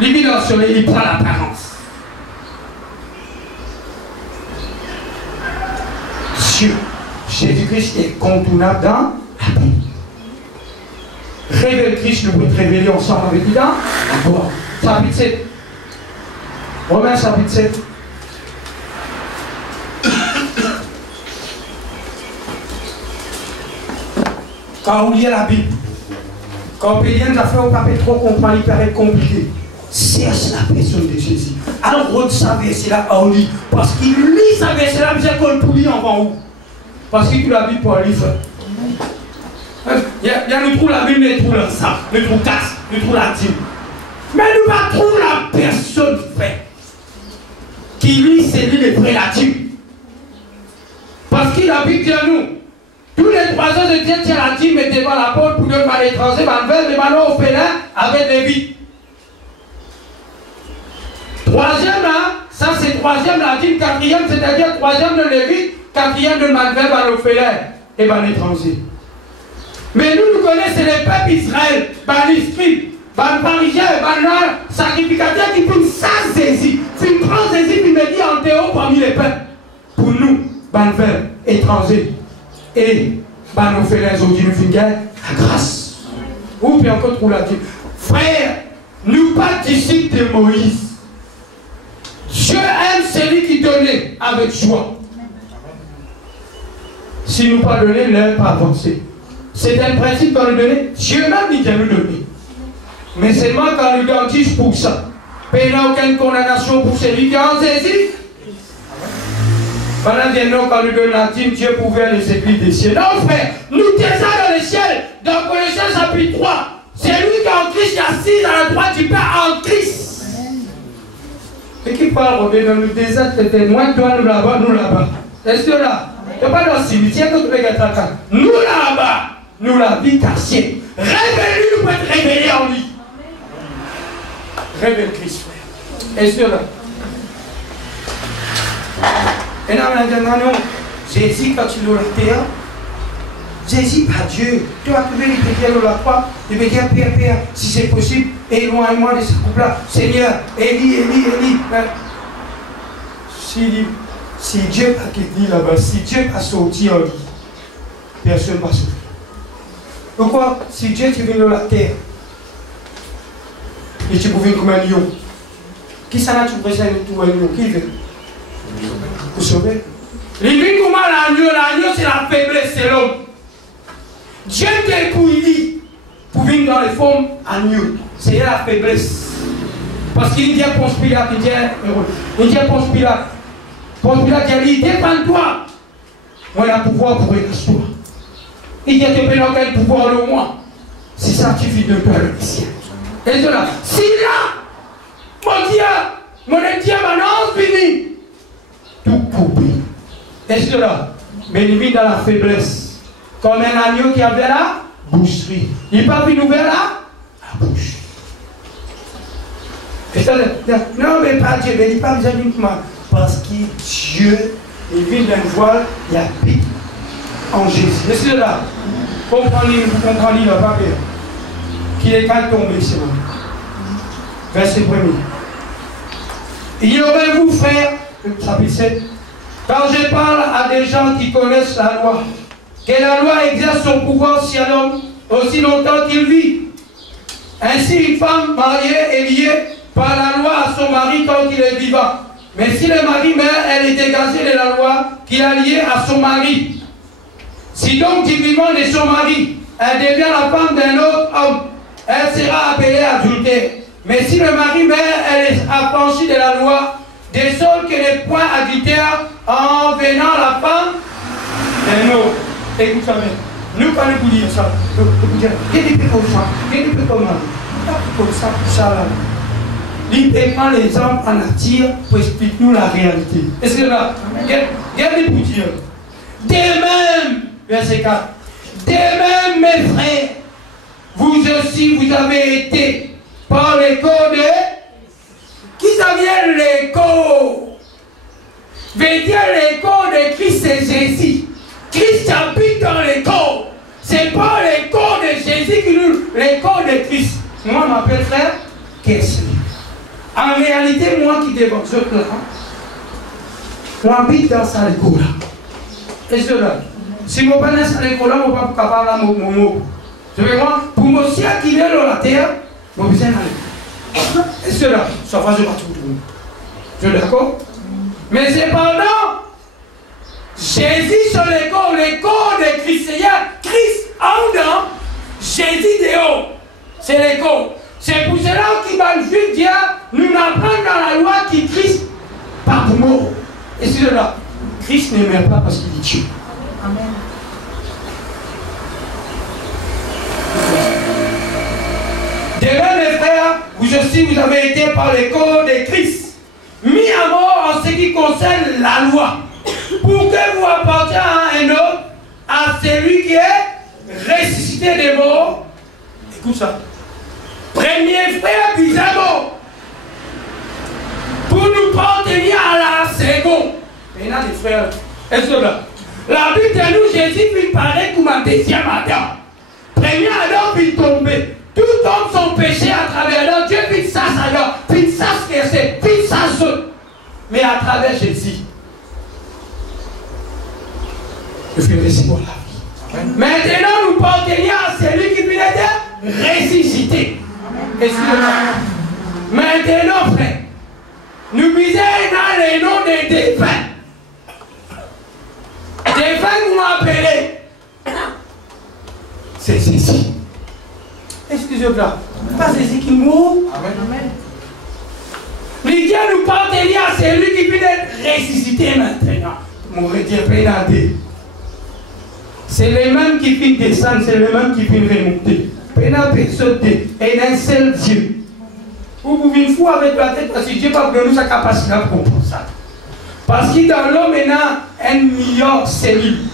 L'évidence, il prend l'apparence. Dieu, Jésus-Christ est contournable dans la Bible. Révèle Christ, nous pouvons révéler ensemble avec lui dans la gloire. Chapitre 7. Romains chapitre 7. Quand on lit la Bible, quand on peut lire une affaire, on ne peut pas trop comprendre, il paraît compliqué. Cherche la personne de Jésus. Alors, on savait c'est là on lit. Parce qu'il lit sa verset là, c'est qu'on peut lire en haut. Parce qu'il la Bible pour lire. Il y a nous trouvons la Bible, nous trouvons l'ensemble, nous trouvons casse, nous trouvons la dîme. Mais nous ne trouvons la personne frère qui lit, c'est lui le prélatif. Parce qu'il a dit à nous, tous les 3 ans de Dieu tient la dîme et devant la porte pour donner à l'étranger, les ballons au félin avec des vies. 3e là, ça c'est 3e la dîme, 4e, c'est-à-dire 3e de Lévite, 4e de Malvel, au félin et l'étranger. Mais nous connaissons les peuples Israël, les scribes, les pharisiens, les sacrificateurs qui font ça Jésus. Ils prennent Jésus et me dit en théo parmi les peuples. Pour nous, les étrangers et les félins aujourd'hui, nous faisons la grâce. Ou bien encore pour la dire, frère, nous pas disciples de Moïse. Dieu aime celui qui donnait avec joie. Si nous pas donner, l'heure pas avancer. C'est un principe qu'on nous donnait. Dieu même il vient nous donner. Mais seulement quand nous dentiste pour ça. Il n'y a aucune condamnation pour celui qui a en saisi. Pendant que nous, quand nous donnons la dîme, Dieu pouvait les écrire des cieux. Non, frère, nous disons dans le ciel, dans Colossiens chapitre 3. C'est lui qui est en Christ, qui est assis à la droite du Père en Christ. Et qui parle, on est dans le désert, c'était moins toi, nous là-bas, nous là-bas. Est-ce que là, il n'y a pas dans le cimetière que tu peux être là. Nous là-bas, nous la vie cachée. Révèle-lui, nous peut être révélé en lui. Révèle Christ, frère. Est-ce que là? Et là, maintenant, Jésus, quand il est sur la terre, Jésus, pas Dieu. Tu vas trouver les pépières de la croix. Il veut dire, Père, si c'est possible, éloigne-moi de ce couple-là. Seigneur, Élie. Si Dieu n'a pas dit là-bas, si Dieu n'a pas sorti en lui, personne ne va sortir. Pourquoi? Si Dieu tu viens de la terre, et tu pouvais comme un lion, qui s'en a tu présentes tout un lion? Qui veut? Vous sauvez? Il vit comment l'agneau c'est la faiblesse, c'est l'homme. Dieu t'a épousé pour venir dans les formes agneaux. C'est la faiblesse. Parce qu'il dit à Ponce Pilate, il dit à Ponce Pilate, il dit, dépends-toi. Moi, j'ai le pouvoir pour être toi. Il dit, tu peux avoir le pouvoir de moi. Si ça suffit de toi, le Messie. Et cela, si là, mon Dieu maintenant, fini. Tout coupé. Et cela, mais il vit dans la faiblesse. Comme un agneau qui avait la boucherie. Il n'a pas vu ouvrir la bouche. Et ça, non, mais pas Dieu, mais il n'a pas besoin d'une main. Parce que Dieu, il vit d'un voile, il habite en Jésus. Et cela, vous comprenez le papier. Qui est quand tombé, c'est moi. Verset 1er. Il y aurait vous, frères, chapitre 7, quand je parle à des gens qui connaissent la loi, que la loi exerce son pouvoir sur l'homme aussi longtemps qu'il vit. Ainsi, une femme mariée est liée par la loi à son mari quand il est vivant. Mais si le mari meurt, elle est dégagée de la loi qui a liée à son mari. Si donc du vivant de son mari, elle devient la femme d'un autre homme, elle sera appelée adultère. Mais si le mari meurt, elle est affranchie de la loi, de sorte qu'elle n'est point adultère en venant la femme d'un autre. Écoute ça bien. Nous, quand nous disons ça, nous disons, qu'est-ce que comme ça? Qu'est-ce que comme ça, là? Il prend l'exemple en attire pour expliquer nous la réalité. Est-ce que là, regardez pour dire. De même, verset 4, de même, mes frères, vous aussi, vous avez été par l'écho de. Qui ça vient l'écho? Veut dire l'écho de Christ, c'est Jésus. Christ habite dans l'écho. C'est pas l'écho de Jésus qui nous. L'écho de Christ. Moi, je m'appelle frère Kessler. En réalité, moi qui devant ce là, j'habite dans cette écho là. Et cela, si je ne suis pas dans cette écho là, je ne suis pas capable de mon mot. Je veux dire, pour moi aussi, qui vient dans la terre, je vais besoin d'aller. Et cela, ça va se battre tout le monde. Tu es d'accord? Mais cependant, Jésus sur l'écho de Christ, c'est Christ en dedans, Jésus dehors. C'est l'écho. C'est pour cela qu'il va nous dire, nous n'apprendre dans la loi qui Christ par mort. Et c'est là, Christ ne meurt pas parce qu'il est Dieu. Amen. De même, mes frères, vous aussi, vous avez été par l'écho de Christ, mis à mort en ce qui concerne la loi, pour que vous apportiez à un autre, à celui qui est ressuscité des morts. Écoute ça. Premier frère bizarrement pour nous partenir à la seconde. Et là, les frères, est-ce que là, la Bible de nous, Jésus puis paraît comme un deuxième Adam. Premier Adam puis tombé. Tout homme son péché à travers Adam. Dieu puis ça, puis ça ce que c'est, puis ça saute. Mais à travers Jésus. Je fais récit pour la vie. Maintenant, nous partenir à celui qui vient d'être ressuscité. Excusez-moi. Maintenant, frère, nous misons dans les noms des défunts. Défunts, vous m'appelez. c'est Jésus. Excusez-moi, pas Jésus qui mourut. Amen. Dieu nous partenir à celui qui vient d'être ressuscité maintenant. Mon Dieu pénadé. C'est le même qui vient descendre, c'est le même qui vient remonter. Pénadé, sauter, et d'un seul Dieu. Vous pouvez une fois avec la tête parce que Dieu n'a pas donné sa capacité à comprendre ça. Parce que dans l'homme, il y a 1 million de cellules.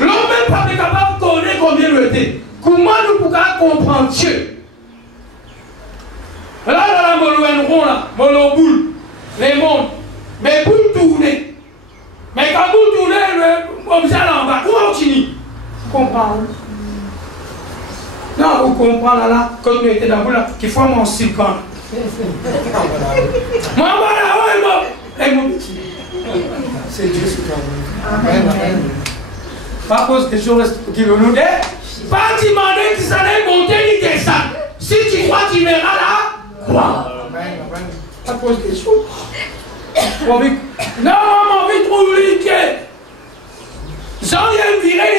L'homme n'est pas capable de connaître combien il était. Comment nous pouvons comprendre Dieu? Là, mon rond, là, mon boule, les mondes, mais boule tourner. Mais quand vous tournez, comme ça là en bas, où continue? Comprendre. Non, vous comprenez là, quand nous étions dans la boule, qu'il faut mon silicone. Moi, voilà, c'est Dieu qui t'a donné. Amen. Par cause que je reste qui veut nous dire, pas demander qu'il s'en est monté ni descendre. Si tu crois, tu verras là, crois. Pas cause que je non, maman, il trouve l'idée. Jean, il y a une virée,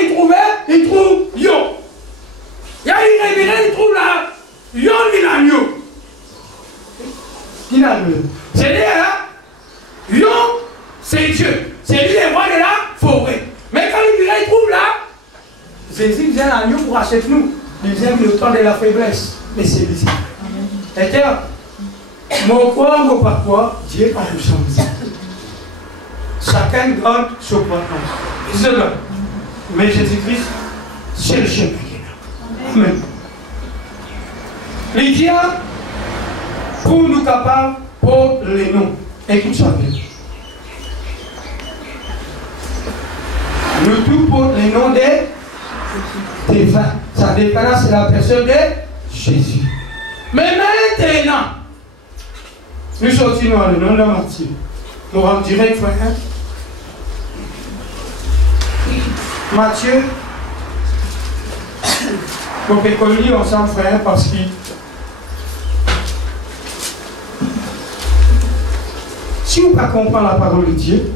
il trouve Yo. Il y a une virée, il trouve là, Yon, il a Yo. Il a Yo. C'est-à-dire, Yon, c'est Dieu. C'est lui le roi de la forêt. Mais quand il virée, il trouve là, Jésus vient à nous pour acheter nous. Il vient le temps de la faiblesse. Mais c'est lui. C'est-à-dire, mon quoi, mon pas quoi, Dieu en nous sommes. Chacun donne son point. Mais Jésus-Christ, c'est le chemin. Amen. Les dieux, pour nous capables, pour les noms. Écoute ça bien. Nous tous pour les noms des vins. Ça dépend, c'est la personne de Jésus. Mais maintenant, nous sortons dans le nom de Matthieu. Nous rentrons direct, frère. Matthieu. On peut lire ensemble, frère, parce que si vous ne pas comprendre la parole de Dieu,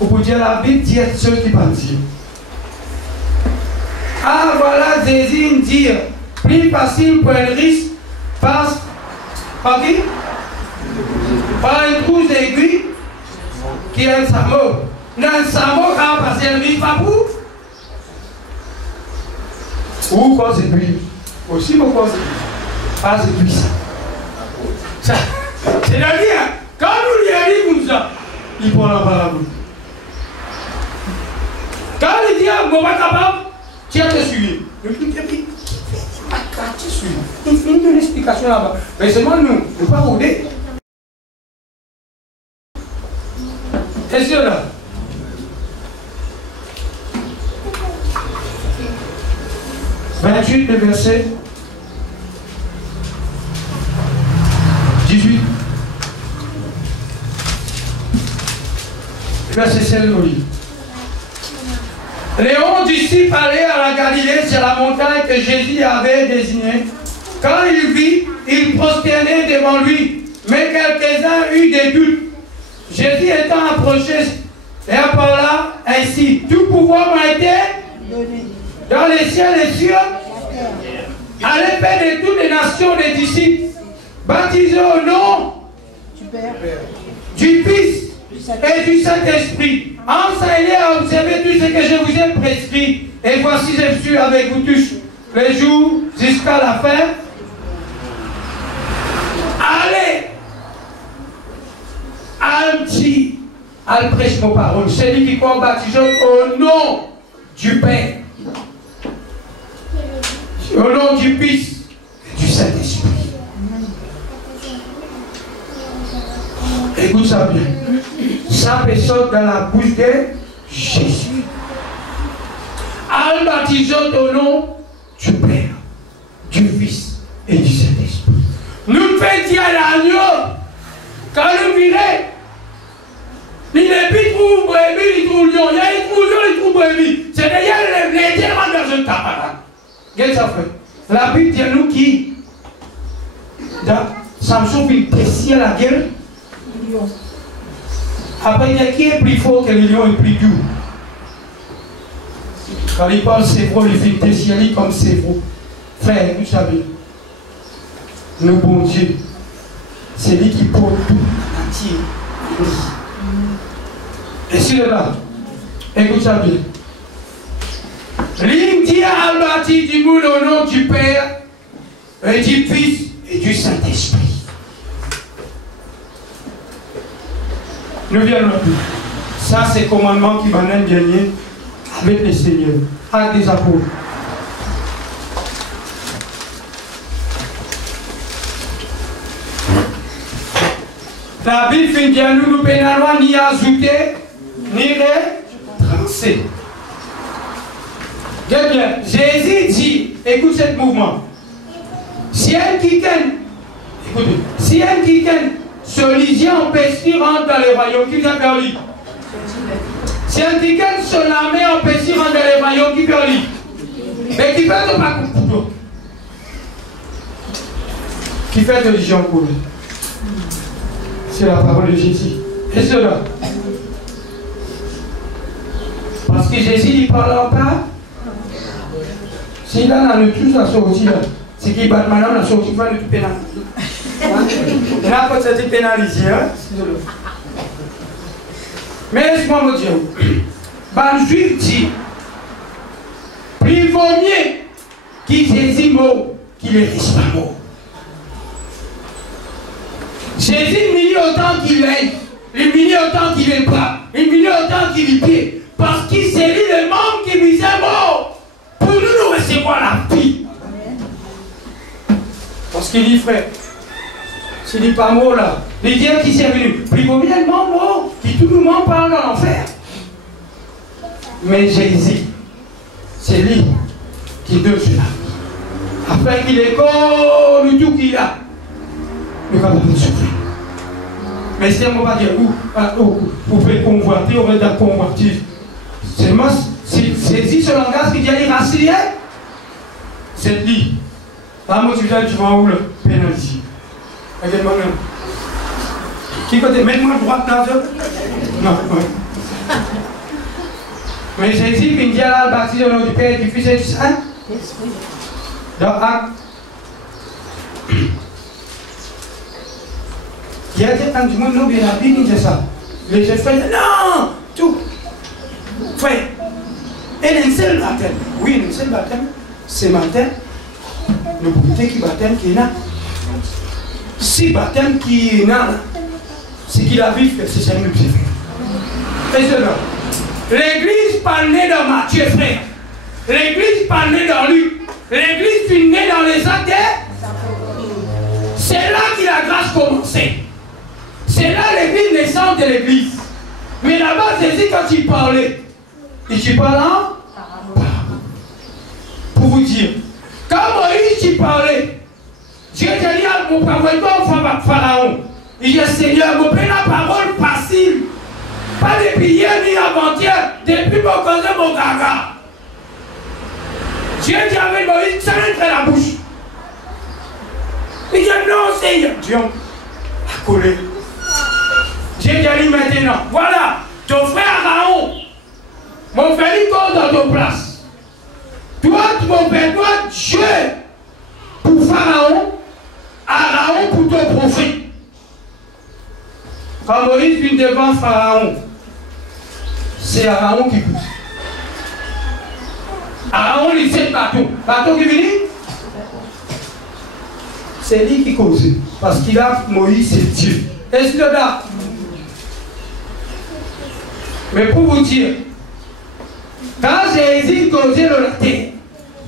vous pouvez dire la Bible dit ceux qui parlent Dieu. Ah, voilà, Jésus dit, plus facile pour un riche passe par qui? Par une trousse d'aiguille qui est un samo. Dans un samo, quand on passe un riche, pas pour? Ou quoi c'est lui? Aussi, mon quoi c'est lui? Ah, c'est lui ça. C'est-à-dire, quand nous lui arrivons ça, il prend la parole. Quand il dit, on va capable, tiens, te suivre. Le truc est pris. Il finit une explication là-bas. Mais seulement nous, ne pas rôder. Et cela. Le verset 18. Verset 16 nous dit. Les 11 disciples allaient à la Galilée sur la montagne que Jésus avait désignée. Quand il vit, ils prosternaient devant lui, mais quelques-uns eurent des doutes. Jésus étant approché et parla ainsi, tout pouvoir m'a été donné dans les cieux et les cieux. Allez faire de toutes les nations des disciples, baptisés au nom du Père, du Fils et du Saint-Esprit. Enseignez à observer tout ce que je vous ai prescrit. Et voici, je suis avec vous tous les jours jusqu'à la fin. Allez, al prêche nos paroles. Celui qui croit baptisé au nom du Père, au nom du Fils et du Saint-Esprit. Écoute ça bien. Ça peut sortir dans la bouche de Jésus. Al baptisé au nom du Père, du Fils et du Saint-Esprit. Nous faisons dire à l'agneau, quand nous virons, il n'est plus trouve brebis, il trouve lion. Il trouve lion, il trouve brebis. C'est d'ailleurs les diamants dans un tabac. Qu'est-ce que ça fait? La Bible dit à nous qui, dans Samson, il tessier la guerre. Après, il y a qui est plus fort que le lion et plus dur. Quand il parle c'est vrai, il fait déchirer comme c'est vrai. Frère, vous savez, le bon Dieu, c'est lui qui porte tout entier. Et sur là, écoute ça bien. L'Indien a bâti du monde au nom du Père, et du Fils et du Saint-Esprit. Nous viendrons plus. Ça, c'est le commandement qui m'amène gagner avec les Seigneurs. Actes des apôtres. La Bible fait bien nous ne pouvons ni ajouter, ni retracer. Bien, Jésus dit, écoute ce mouvement. Si un quelqu'un, écoutez, si un quelqu'un se lisait en péché rentre dans les royaumes, qui vient vers lui. Si un quelqu'un se la met en péché rentre dans les royaumes, qui vient lui. Mais qui fait de pas pour qui fait de religion pour lui. C'est la parole de Jésus. Et cela. Parce que Jésus ne parle pas. S'il a le tout, ça sorti là. C'est qu'il bat maintenant, la sortie, il va le tout pénaliser. Il n'a pas été pénalisé. Mais laisse-moi vous dire. Ben, Juif dit, plus vaut mieux qu'il Jésus mort qu'il ne reste pas mort. Jésus millie autant qu'il est, il millie autant qu'il est pas, il millie autant qu'il est pied, parce qu'il s'est dit le monde qui lui est mort pour nous recevoir la vie. Parce qu'il dit frère, s'il n'est pas mort là, les dieux qui sont venus, plus combien de morts qui tout le monde parle dans l'enfer. Mais Jésus, c'est lui qui donne la vie. Après qu'il est connu tout qu'il a, il va pas souffrir. Mais si on va dire, vous pouvez convoiter, on va dire convoitir. Seulement, c'est ce langage qui dit irracilier. C'est lui. Là, moi, tu vas où le pénaliser? Regarde-moi même. Qui côté? Mets-moi à droite là, non, oui. Mais Jésus, il dit à la bâtie au nom du Père et du Fils et du Saint. Dans Actes. Il y a des gens du monde, non, bien la Bible dit ça. Les frères disent non, tout. Frère, et un seul baptême. Oui, un seul baptême, c'est baptême. Le bouquet qui baptême qui est là. Si baptême qui est là, c'est qu'il a vécu, c'est ça même, frère. Et cela. L'église pas née dans Matthieu, frère. L'église pas née dans Luc. L'église fut née dans les actes. C'est là que la grâce commençait. C'est là l'église naissante de l'église. Mais là-bas, Jésus, quand il parlait, et tu parles en pour vous dire, quand Moïse, tu parlais, Dieu te dit à mon Pharaon, il dit Seigneur, mon père la parole facile. Pas depuis hier ni avant-hier, depuis mon cousin, mon gaga. Dieu dit avec Moïse, ça rentre la bouche. Il dit non, Seigneur. Dieu a collé. Dieu dit maintenant, voilà, ton frère Aaron, mon frère, il compte dans ton place. Toi, mon père, toi, Dieu pour Pharaon, Aaron pour ton prophète. Quand Moïse vient devant Pharaon, c'est Aaron qui pousse. Aaron, il sait le bateau qui vient. C'est lui qui cause. Parce qu'il a Moïse, c'est Dieu. Est-ce que là? Mais pour vous dire, quand Jésus causait la terre,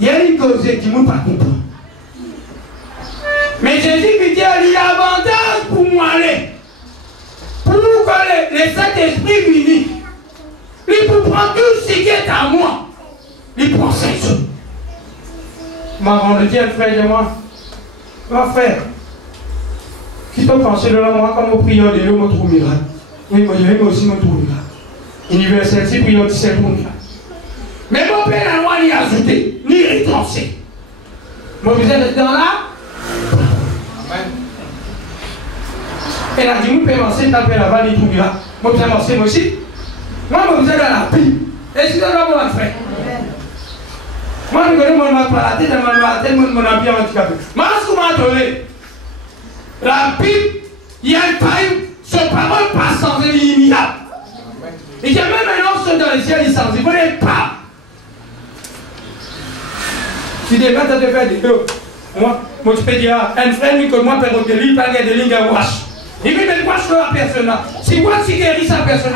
il y a une cause qui ne pas comprendre. Mais Jésus lui dit, il y a avantage pour moi aller. Pour que le Saint-Esprit vienne. Il peut prendre tout ce qui est à moi. Il prend ça. Maman, le Dieu, frère de moi. Ma frère, qui peut penser de là, moi, comme on prie de l'eau, mon trou miracle. Oui, moi, je vais aussi mon trou miracle. Universel, si prions 17 pour miracle. Mais mon père n'a pas ni ajouté, ni retranché. Moi, vous êtes dans là? Amen. Elle a dit, vous pouvez penser, taper là-bas, ni tout miracle. Moi, vous avez pensé, moi aussi. Moi, vous êtes dans la Bible. Et si vous êtes là, mon frère. Moi, je connais mon apparaté, mon habit handicapé. Moi, ce qu'on m'a donné, la Bible, il y a une paille, ce parole passe sans éliminable. Il y a même un ange dans les ciels, il s'en dit, vous n'êtes pas. Tu devrais te faire des deux. Moi, je peux dire, un frère, lui, que moi, perroquet, lui, il parle de ligne à wash. Il me dit, wash la personne. Si moi, si guérit sa personne,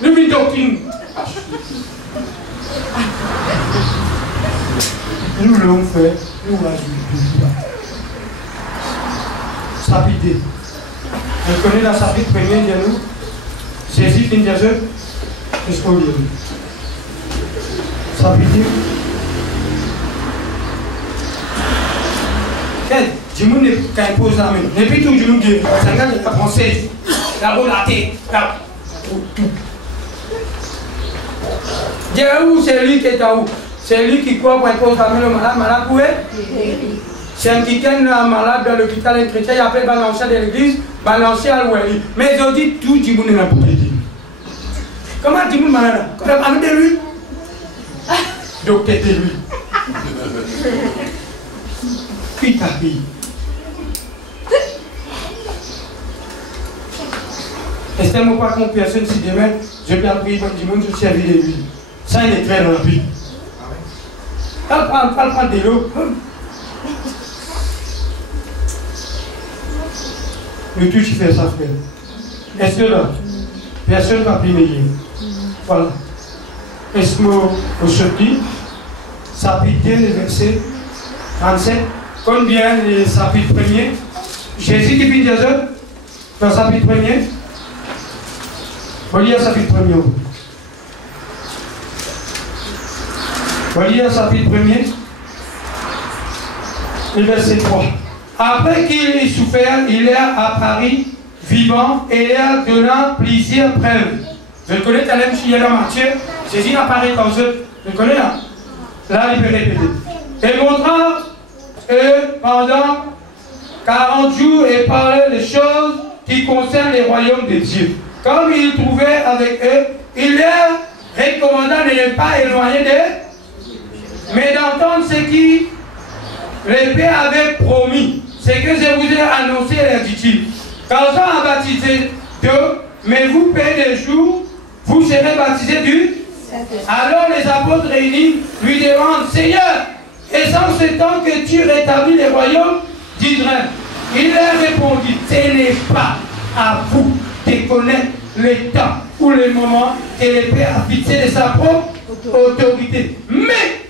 lui, il doctrine. Nous l'avons fait, nous l'avons fait. Sapité. On connaît la sapite première de nous. Jésus, une des œuvres, jusqu'au lieu. Sapité. Du monde n'est qu'un pose la main. Et puis tout le monde dit, ça gagne la française. La roue, la tête. Dis où c'est lui qui est à où? C'est lui qui croit pour imposer la main au malade, malade où est? C'est un qui tient un malade dans l'hôpital, un chrétien, il appelle balancer de l'église, balancer à l'ouest. Mais ils ont dit tout le monde n'a pas dit. Comment dit le malade? Quand on parle de lui? Donc t'étais lui. Puis ta fille. Est-ce pas qu'on personne si demain je viens prier comme du monde, je suis servi de lui. Ça il est très dans la vie. Elle prend de l'eau. Mais tout tu fais ça, frère. Est-ce que là, personne ne va prier? Voilà. Est-ce que au chapitre, chapitre 2, verset 37, combien le chapitre 1er? Jésus qui vit des autres, dans le chapitre 1er. On lit le chapitre 1er. On lit le chapitre 1er. Le verset 3. Après qu'il ait souffert, il est apparu vivant et leur donnant plusieurs preuves. Je connais ta même fille dans Matthieu. Jésus apparaît comme ça. Je connais là. Là, il peut répéter. Et montrant que pendant 40 jours, il parlait des choses qui concernent les royaumes de Dieu. Comme il trouvait avec eux, il leur recommanda de ne pas éloigner d'eux, mais d'entendre ce qui les pères avaient promis. Ce que je vous ai annoncé, leur dit-il. Quand Jean a baptisé d'eux, mais vous, Père des jours, vous serez baptisés du. Alors les apôtres réunis lui demandent, Seigneur, est-ce ce temps que tu rétablis les royaumes d'Israël? Il leur répondit, ce n'est pas à vous de connaître le temps ou le moment que le Père a fixé de sa propre autorité. Mais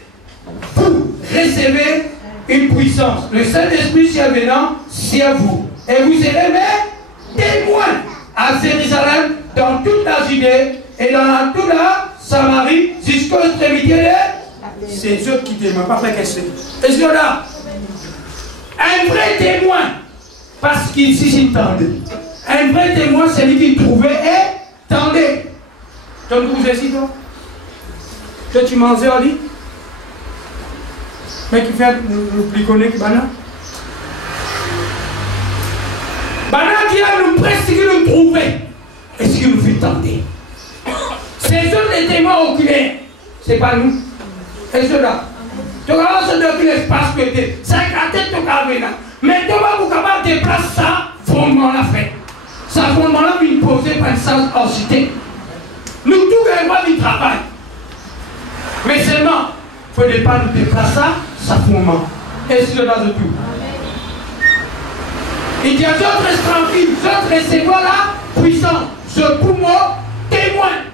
vous recevez une puissance. Le Saint-Esprit survenant sur vous. Et vous serez mes témoins à Jérusalem, dans toute la Judée et dans toute la Samarie, jusqu'aux extrémités de. C'est eux qui témoignent, pas fait question. Est-ce que là, un vrai témoin, parce qu'ici c'est tendait. Un vrai témoin, c'est lui qui trouvait et tendait. Donc vous ici, toi? Que tu mangeais au lit? Mais qui fait le plus connu que Bana? Bana qui a nous presque qui nous trouvait. Et ce qui nous fait tenter. C'est eux les témoins oculaires. C'est pas nous. Et ceux-là. Tu vas se donner l'espace que tu es. C'est la tête de Carmena. Mais tu vas vous capables de déplacer ça, fondement-là fait. Ça, fondement-là, il posé par une sens en cité. Nous, tous les mois, du travail. Mais seulement, il ne faut pas nous déplacer ça, fondement. Et c'est là de tout. Il dit à d'autres tranquilles, d'autres recevoir la puissance. Ce poumon témoin.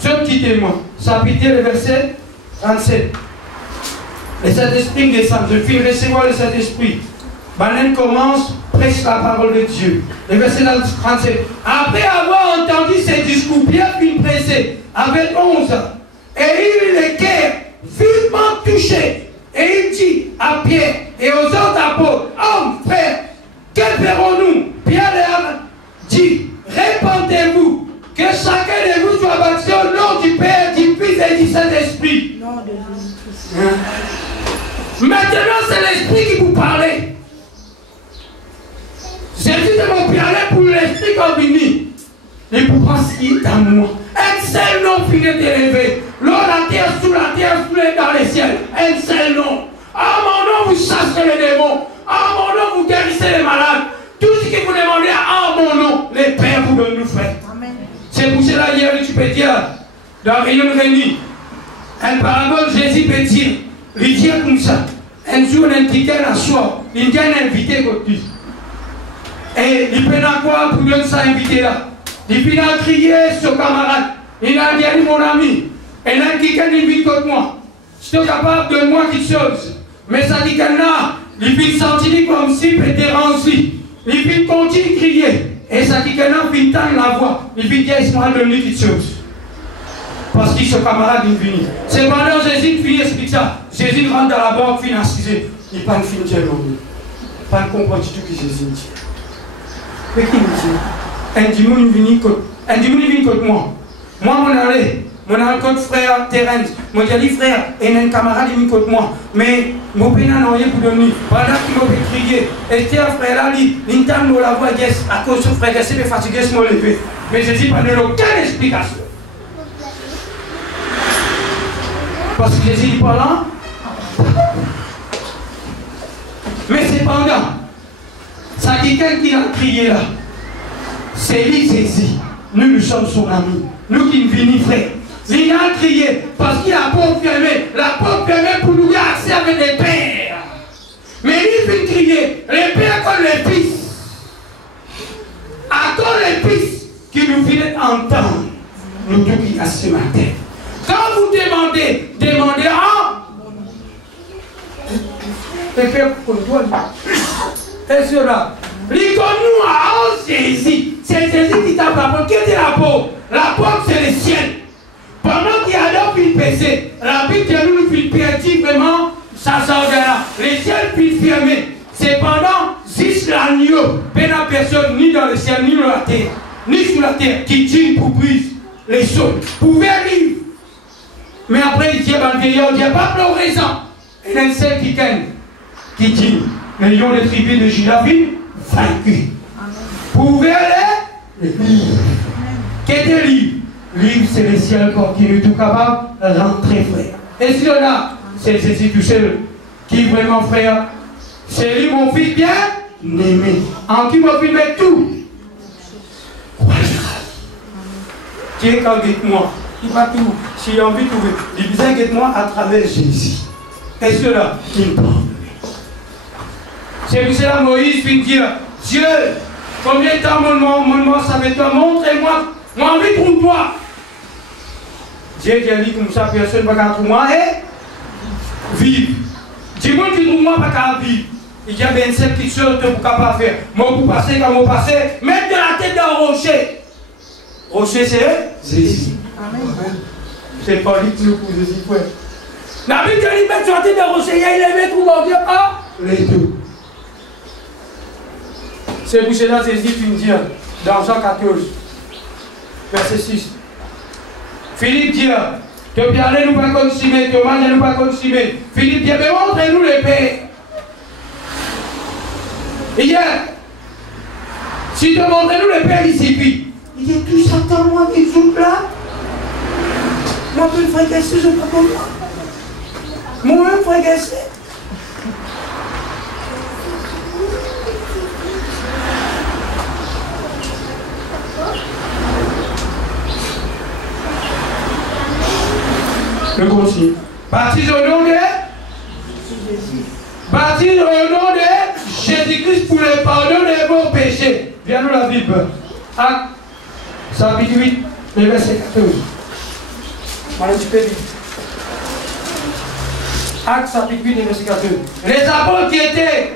Ceux qui témoignent. Chapitre le verset 37. Le Saint-Esprit descend. Je finis recevoir le Saint-Esprit. Banen commence, prêche la parole de Dieu. Le verset 37. Après avoir entendu ces discours bien pressés, avec 11 ans, et il eut le cœur vivement touché. Et il dit à Pierre et aux autres apôtres, hommes, frères, que ferons-nous? Pierre leur dit, répandez-vous, que chacun de vous soit baptisé au nom du Père, du Fils et du Saint-Esprit. Maintenant, c'est l'Esprit qui vous parlait. Jésus de mon parler pour l'Esprit comme venu. Et pour penser qu'il est à moi. Un seul nom finit d'élever. L'eau, la terre, sous les dans les ciels. Un seul nom. En mon nom, vous chasserez les démons. En mon nom, vous guérissez les malades. Tout ce que vous demandez en mon nom, les pères vous donnent nous, frère. C'est pour cela, hier, tu peux dire, dans Réunion Réunie, un parabole, Jésus peut dire, il dit comme ça. Un jour, un ticket à soi, il y a un invité côté. Et il peut en quoi pour donner ça invité là. Il peut en crier sur camarade. Il a dit, mon ami, et là, quelqu'un invite contre moi. Je suis capable de moi quelque chose. Mais ça dit que là, il peut sentir comme si il peut déranger. Il peut continuer de crier. Et ça dit que là, il peut entendre la voix. Il peut dire, il m'a donné quelque chose. Parce qu'il sont camarades d'infini. C'est pendant Jésus finit explique ça. Jésus rentre dans la banque financière. Il parle fin de l'homme. Il parle comprendre tout ce que Jésus dit. Mais qui me dit? Un dimanche vient contre moi. Moi, mon contre frère Terence. Mon dit frère, et un camarade vient contre moi. Mais mon père n'a rien pour donner. Pendant qu'il m'a crié. Et un frère là, il entend la voix à cause de son frère, il est fatigué, il m'a levé. Mais Jésus n'a pas aucune explication. Parce que Jésus n'est pas là. Mais cependant, ça dit quelqu'un qui a crié là. C'est lui Jésus. Nous sommes son ami. Nous qui venons frère. Il a crié parce qu'il a la porte fermée. La porte fermée pour nous avoir accès avec les pères. Mais il vient crier. Les pères comme les fils. À cause les fils qui nous viennent entendre. Nous tous qui sommes ce matin. Quand vous demandez à et cela, nous à Jésus. C'est Jésus qui t'a parlé. Qui était la porte? La porte c'est le ciel. Pendant qu'il y a d'autres qui péché, la Bible nous fait perdre vraiment, ça sort de là. Les ciels puis fermés. C'est pendant juste l'agneau, la personne ni dans le ciel, ni dans la terre, ni sur la terre, qui tire pour brise les choses. Pouvez vivre. Mais après, il dit, il n'y a pas de raison. Et un seul qui dit, les lions des tribus de Juda vaincus. Pouvez aller livre. Qu'est-ce que livre? Livre, c'est le ciel qui est tout capable de rentrer, frère. Et si là, c'est Jésus tout seul qui est vraiment frère. C'est lui, mon fils bien aimé. En qui mon fils met tout. Dieu, quand dites-moi. Il va tout. Si j'ai envie de trouver, il vient guette-moi à travers Jésus. Et cela, il parle. C'est pour cela Moïse vient dire, Dieu, combien de temps mon ça fait toi, montrez-moi, moi envie pour toi. Dieu qui a dit comme ça, personne ne va pas moi et vivre. Dis-moi qui trouve moi pas vivre. Il y a 27 petites choses que vous ne pouvez pas faire. Moi, vous passez quand vous passez, mettez de la tête dans le rocher. Rocher, c'est Jésus. Amen. C'est pas lui qui nous pousse ici, frère. La Bible dit, mettre sur la tête de rocher, il est met tout mon Dieu, les deux. C'est pour cela que Jésus finit dire, dans Jean 14, verset 6. Philippe dit, que bien allez nous pas consommer, Thomas ne nous pas consommer. Philippe dit, mais montrez-nous les pères. Hier, si tu montres nous les pères ici, puis, il dit, tout ça, moi qui joue là. Moi, je ne ferai je ne pas comme moi. Moi, je ferai qu'est-ce. Le continue. Baptise au nom de Baptise au nom de Jésus-Christ pour le pardon de vos péchés. Viens nous la Bible. Acte, chapitre 8, le verset 14. Voilà, tu peux lire. Acte, chapitre 8, le verset 14. Les apôtres qui étaient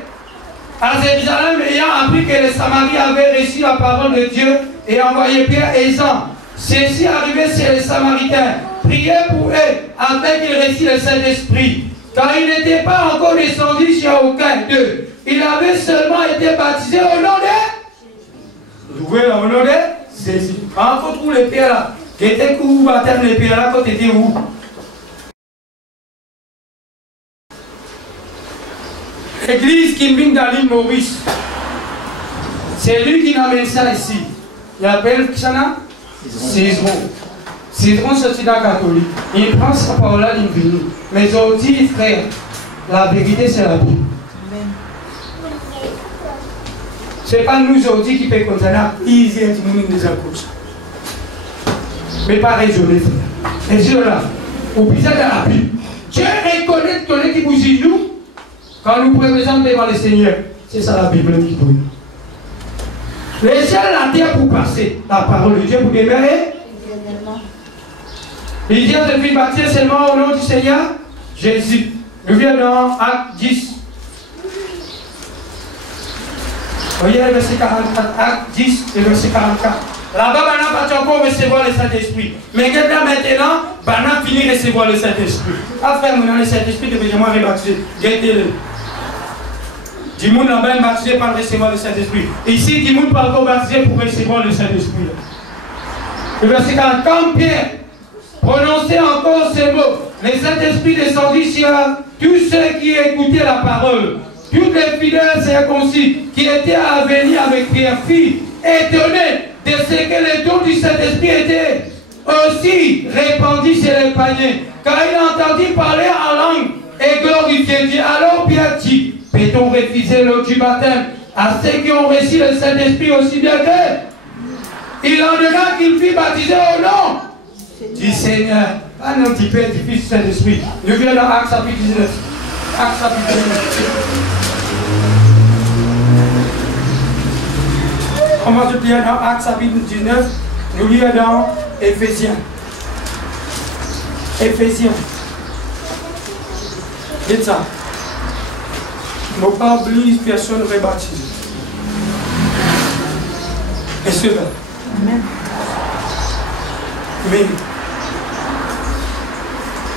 à Jérusalem ayant appris que les Samaritens avaient reçu la parole de Dieu et envoyé Pierre et Jean. Ceux-ci arrivaient chez les Samaritains. Priez pour eux afin qu'ils reçussent le Saint-Esprit. Car il n'était pas encore descendu chez aucun d'eux. Il avait seulement été baptisé au nom de. Vous voyez, au nom de Jésus. Encore tous les pierres là. Qui étaient où baptême les pierres là quand tu étais où? L'église qui vient dans l'île Maurice. C'est lui qui amène ça ici. Il appelle ça là César. C'est un société catholique. Il prend sa parole, il vient. Mais aujourd'hui, frère, la vérité, c'est la Bible. Ce n'est pas nous aujourd'hui qui peut condamner à plusieurs des causes. Mais pas raisonner, frère. Et c'est là, au visage de la Bible. Dieu reconnaît qui vous dit nous quand nous présentons devant le Seigneur. C'est ça la Bible qui dit. Les ciels et la terre pour passer, la parole de Dieu pour demeurer. Il dit de vie baptisé seulement au nom du Seigneur Jésus. Nous venons dans Acte 10. Voyez le verset 44, Acte 10, le verset 44. Là-bas, Bana va encore recevoir le Saint-Esprit. Mais maintenant, Bana finit de recevoir le Saint-Esprit. Après, maintenant, le Saint-Esprit devait vraiment rebaptiser. Gardez-le. Du monde là-bas est baptisé pour recevoir le Saint-Esprit. Ici, du monde pas encore baptisé pour recevoir le Saint-Esprit. Le verset 40, comme Pierre prononçait encore ces mots, le Saint-Esprit descendit sur tous ceux qui écoutaient la parole. Tous les fidèles circoncis qui étaient à venir avec Pierre, furent étonnés de ce que les dons du Saint-Esprit étaient aussi répandus chez les païens. Car il entendit parler en langue et glorifier Dieu. Alors Pierre dit, peut-on refuser l'eau du baptême à ceux qui ont reçu le Saint-Esprit aussi bien qu'eux? Il en dira qu'il fut baptisé au nom du Seigneur. Un petit peu du Fils du Saint-Esprit. Nous venons dans Acte chapitre 19. Acte chapitre 19. On va se lire dans Acte chapitre 19. Nous lisons dans Éphésiens. Éphésiens. Dites ça. Ne pas oublier personne rebaptisée. Et cela. Amen. Mais,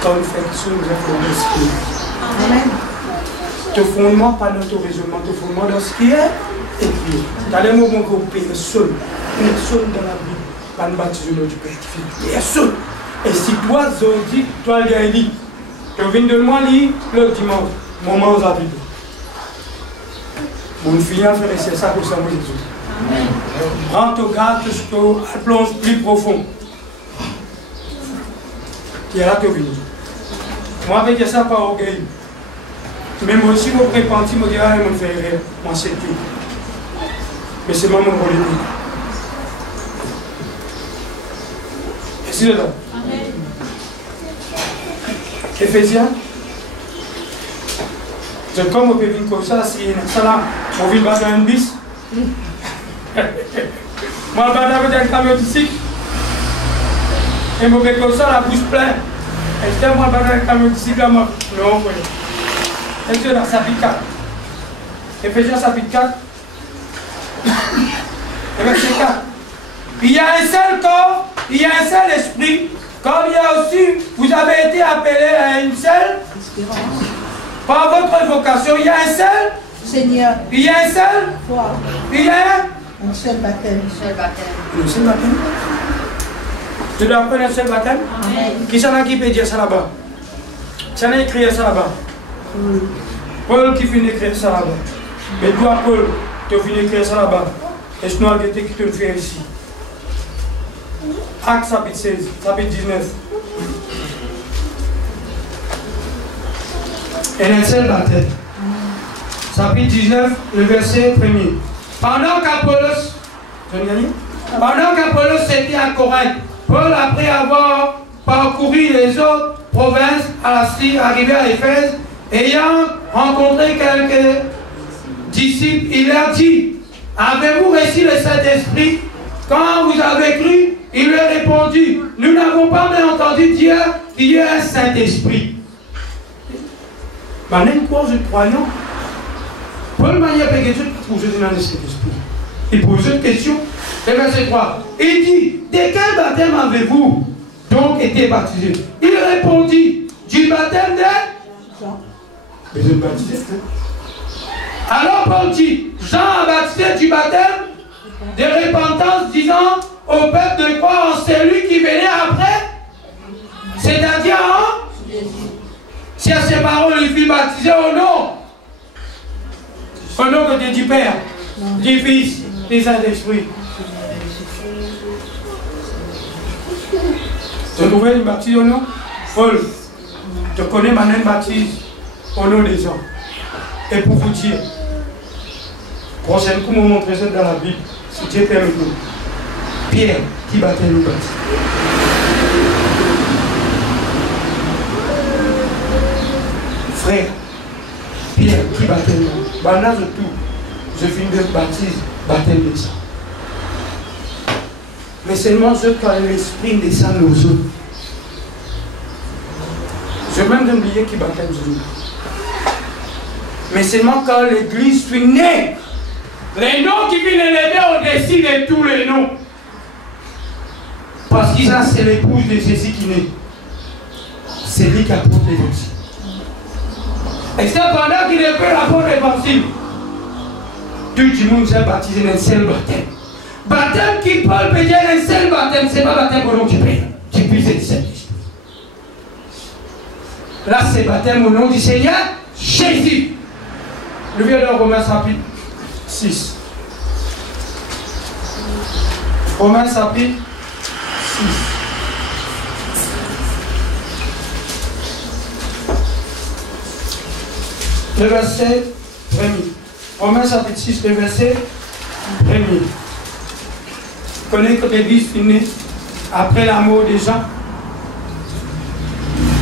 quand on fait quelque chose, nous avons l'esprit. Amen. Te fondement, pas dans ton raisonnement, te fondement dans ce qui est écrit. Dans les moments où on paye seul, personne dans la Bible, pas de baptisé du Père. Personne. Et si toi, aujourd'hui, toi, il y a un lit, tu viens de moi lire le dimanche, moment où la Bible. Mon fille a fait c'est ça pour ça, moi, Jésus. Amen. Prends ton garde jusqu'au plonge plus profond. Qui est là que venu. Moi, je vais dire ça par orgueil. Mais moi aussi, je vais repentir, je vais dire, je vais faire rire. Moi, c'est tout. Mais c'est moi mon rôle. Et c'est là. Amen. Éphésiens. C'est comme on peut venir comme ça, si ça là, on vit dans un bis. Moi, je vais avec un camion d'ici. Et je vais comme ça, la bouche pleine. Et je vais avec un camion d'ici, là, moi. Non, oui. Et c'est là, chapitre 4. Éphésiens, chapitre 4. Et verset 4. Il y a un seul corps, il y a un seul esprit, comme il y a aussi, vous avez été appelés à une seule espérance. Par votre vocation, il y a un seul Seigneur. Il y a un seul foi. Il y a un seul baptême. Un seul baptême. Un seul baptême. Tu dois apprendre un seul baptême? Amen. Qui s'en a qui peut dire ça là-bas? Qui s'en a écrit ça là-bas? Paul qui finit d'écrire ça là-bas. Mais toi, Paul, tu as fini d'écrire ça là-bas. Et je n'ai qui te le fait ici. Acte chapitre 16, chapitre 19. Et un seul baptême. Chapitre 19, le verset 1er. Pendant qu'Apollos était à Corinthe, Paul, après avoir parcouru les autres provinces à la Syrie, arrivé à Éphèse, ayant rencontré quelques disciples, il leur dit, avez-vous reçu le Saint-Esprit quand vous avez cru? Il leur répondit, nous n'avons pas bien entendu dire qu'il y a un Saint-Esprit. Même quoi, je crois, non? Paul m'a dit à quelque chose pour vous donner le Saint-Esprit. Il pose une question. Le verset 3. Il dit, de quel baptême avez-vous donc été baptisé? Il répondit, du baptême de Jean. Mais vous êtes baptisé, hein? Alors Paul dit, Jean a baptisé du baptême de repentance, disant au peuple de croire en celui qui venait après, c'est-à-dire en si à ses paroles il fut baptisé au nom du Père, du Fils, du Saint-Esprit. Je trouvais une baptise au nom. Paul, je connais ma même baptise au nom des gens. Et pour vous dire, prochaine coup, on montrer ça dans la Bible, si Dieu permet nous. Pierre, qui battait nous baptise. Frère, Pierre, qui battait nous. Bandage de tout. Je finis de baptise, baptême de ça. Mais seulement ceux quand l'esprit descend aux autres. Je vais même oublier qui baptême de nous. Mais seulement quand l'église fut née, les noms qui viennent élever au-dessus de tous les noms. Parce qu'ils ont c'est l'épouse de Jésus qui naît. C'est lui qui apporte l'évangile. Et c'est pendant qu'il est fait apporter l'évangile. Tout le monde s'est baptisé d'un seul baptême. Baptême qui Paul peut dire un seul baptême, ce n'est pas baptême au nom du Père. Tu puisses être Saint-Esprit. Là, c'est baptême au nom du Seigneur Jésus. Le vieux de Romains chapitre 6. Romains chapitre 6. Le verset 1er. Romains chapitre 6, le verset 1er. Vous connaissez que l'église finit après la mort des gens.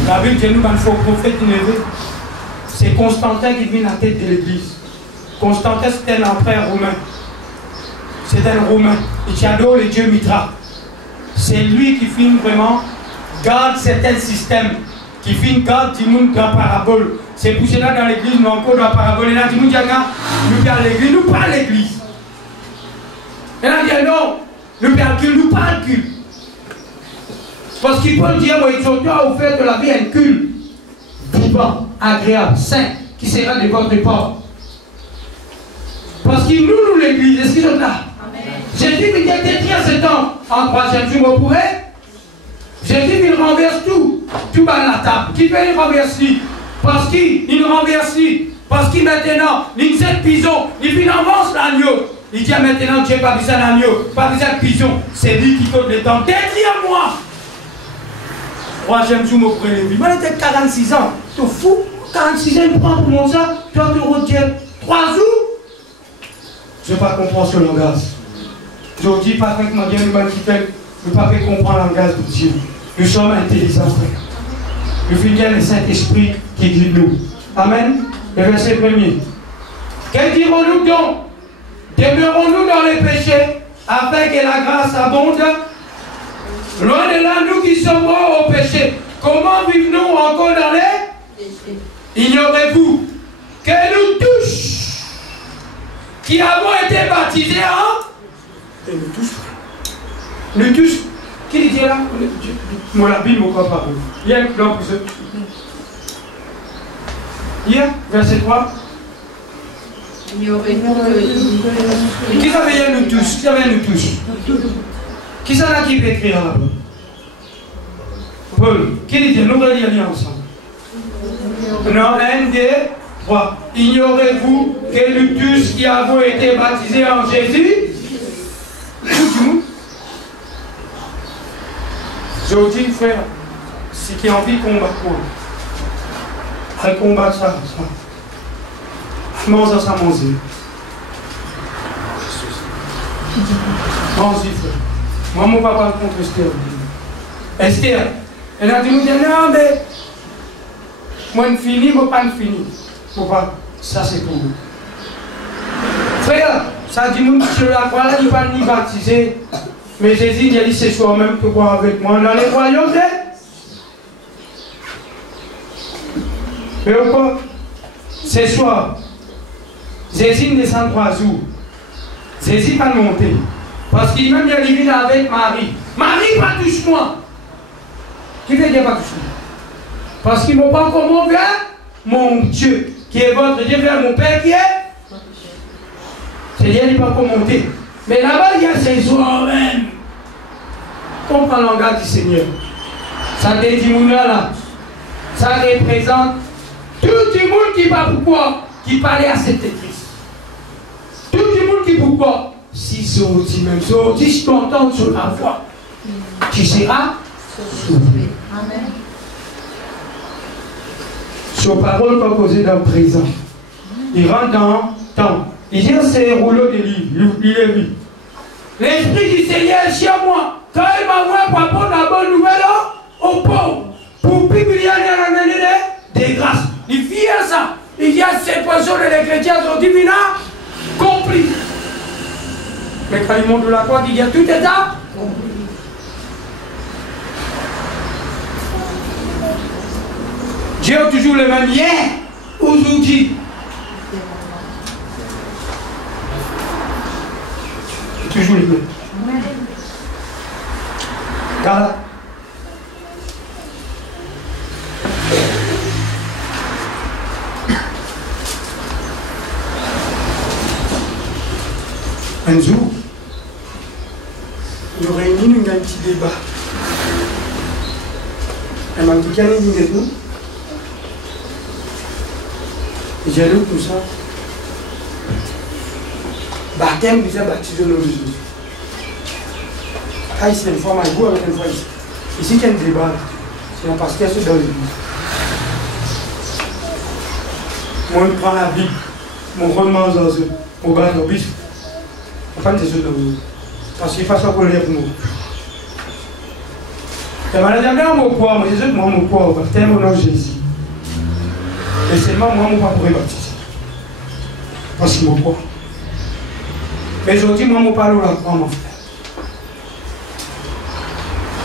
La Bible dit nous, il faut prophète élevé. C'est Constantin qui vient à la tête de l'église. Constantin, c'était un empereur romain. C'est un Romain. Il adore le dieu Mitra. C'est lui qui finit vraiment, garde certains systèmes, qui finit garde du monde dans la parabole. C'est pour cela dans l'église, nous encore dans la parabole. Et là, nous parlons l'église, nous parlons l'église. Et là, il dit non, nous parlons culte, nous parlons culte. Parce qu'il peut dire, moi, ils ont offert de la vie un culte vivant, agréable, saint, qui sera de votre part. Parce qu'il nous l'église, est-ce qu'ils sont là? Jésus il a détruit à ce temps, en troisième jour, vous pourrez. Jésus il renverse tout bas la table. Qui veut il renverse lui? Parce qu'il renverse lui. Parce qu'il maintenant, il s'est pison, il avance l'agneau. Il dit maintenant, Dieu pas besoin d'agneau, pas besoin de pison. C'est lui qui compte le temps. Détruis-moi. Troisième jour, vous pourrez lui. Moi, j'étais 46 ans. Tu es fou? 46 ans, il prend pour mon ça. Toi, tu retiens 3 jours. Je ne pas comprendre ce langage. Je dis parfaitement bien, nous ne pas comprendre le langage de Dieu. Nous sommes intelligents, frère. Nous finissons le Saint-Esprit qui guide nous. Amen. Le verset 1er. Que dirons-nous donc? Demeurons-nous dans les péchés afin que la grâce abonde? Loin de là, nous qui sommes morts au péché, comment vivons-nous encore dans les péchés? Ignorez-vous que nous tous qui avons été baptisés en... Et nous tous, qui dit là? Moi, la Bible, mon pas. Il y a un plan pour ça. Hier, verset 3. Qui savait nous tous? Qui savait nous tous? Qui s'en a qui peut écrire là-bas? Paul, qui dit? Nous allons lire ensemble. Non, 1, 2, 3. Ignorez-vous que nous tous qui avons été baptisés en Jésus? Je vous dis, frère, si qui a envie de combattre quoi? Elle combat ça. Mange ça, manger. Mange-y, frère. Moi, mon papa contre Esther. Esther, elle a dit, non, mais moi, je finis, moi, pas fini. Papa, ça c'est pour vous. Frère, ça dit, nous, sur la croix, là, il ne va ni baptiser. Mais Jésus, il a dit, c'est soi-même que voir avec moi dans les royaumes. Mais pourquoi? C'est soir. Jésus descend 3 jours. Jésus va monter. Parce qu'il même il vient avec Marie. Marie, pas touche-moi. Qui veut dire pas touche-moi? Parce qu'ils ne m'ont pas encore monté vers mon Dieu, qui est votre Dieu, vers mon Père qui est. C'est-à-dire qu'il n'est pas encore monté. Mais là-bas, il y a ces soirs-même. Comprends le langage du Seigneur. Ça te dit, là, ça représente tout le monde qui va pourquoi, qui parlait à cette église. Tout le monde qui pourquoi, si Zodi même, Zodi, je t'entends sur la voix, tu seras sauver. Amen. Sur parole qu'on causait dans le présent. Il rentre dans temps. Il dit c'est un rouleau de livres. Il est vu. L'Esprit du Seigneur est chez moi. Quand il m'envoie pour apprendre la bonne nouvelle aux pauvres, pour publier des grâces. Il vient ça. Il y a ces poissons de les chrétiens sont divins, compris. Mais quand il montre la croix, il y a tout est là. Dieu est toujours le même hier, aujourd'hui. Toujours le même. Car un jour, nous réunissons un petit débat. Elle m'a dit qu'il y a une ligne de nous. Et j'ai lu tout ça. Baptême, vous êtes baptisé au nom de Jésus. Ah, ici, une fois, ma goût avec une fois ici. Ici, il y a un débat. C'est un pasteur dans l'église. Moi, je prends la Bible. Mon rendement dans eux. Mon bas dans le biche. Enfin, c'est ce que vous. Parce qu'il faut ça pour les pour nous. Et maintenant, j'aime mon poids. Moi, Jésus, moi, mon poids. Baptême au nom de Jésus. Et seulement moi, je ne peux pas baptiser. Parce que mon poids. Mais aujourd'hui, moi, je parle à la croix, mon frère.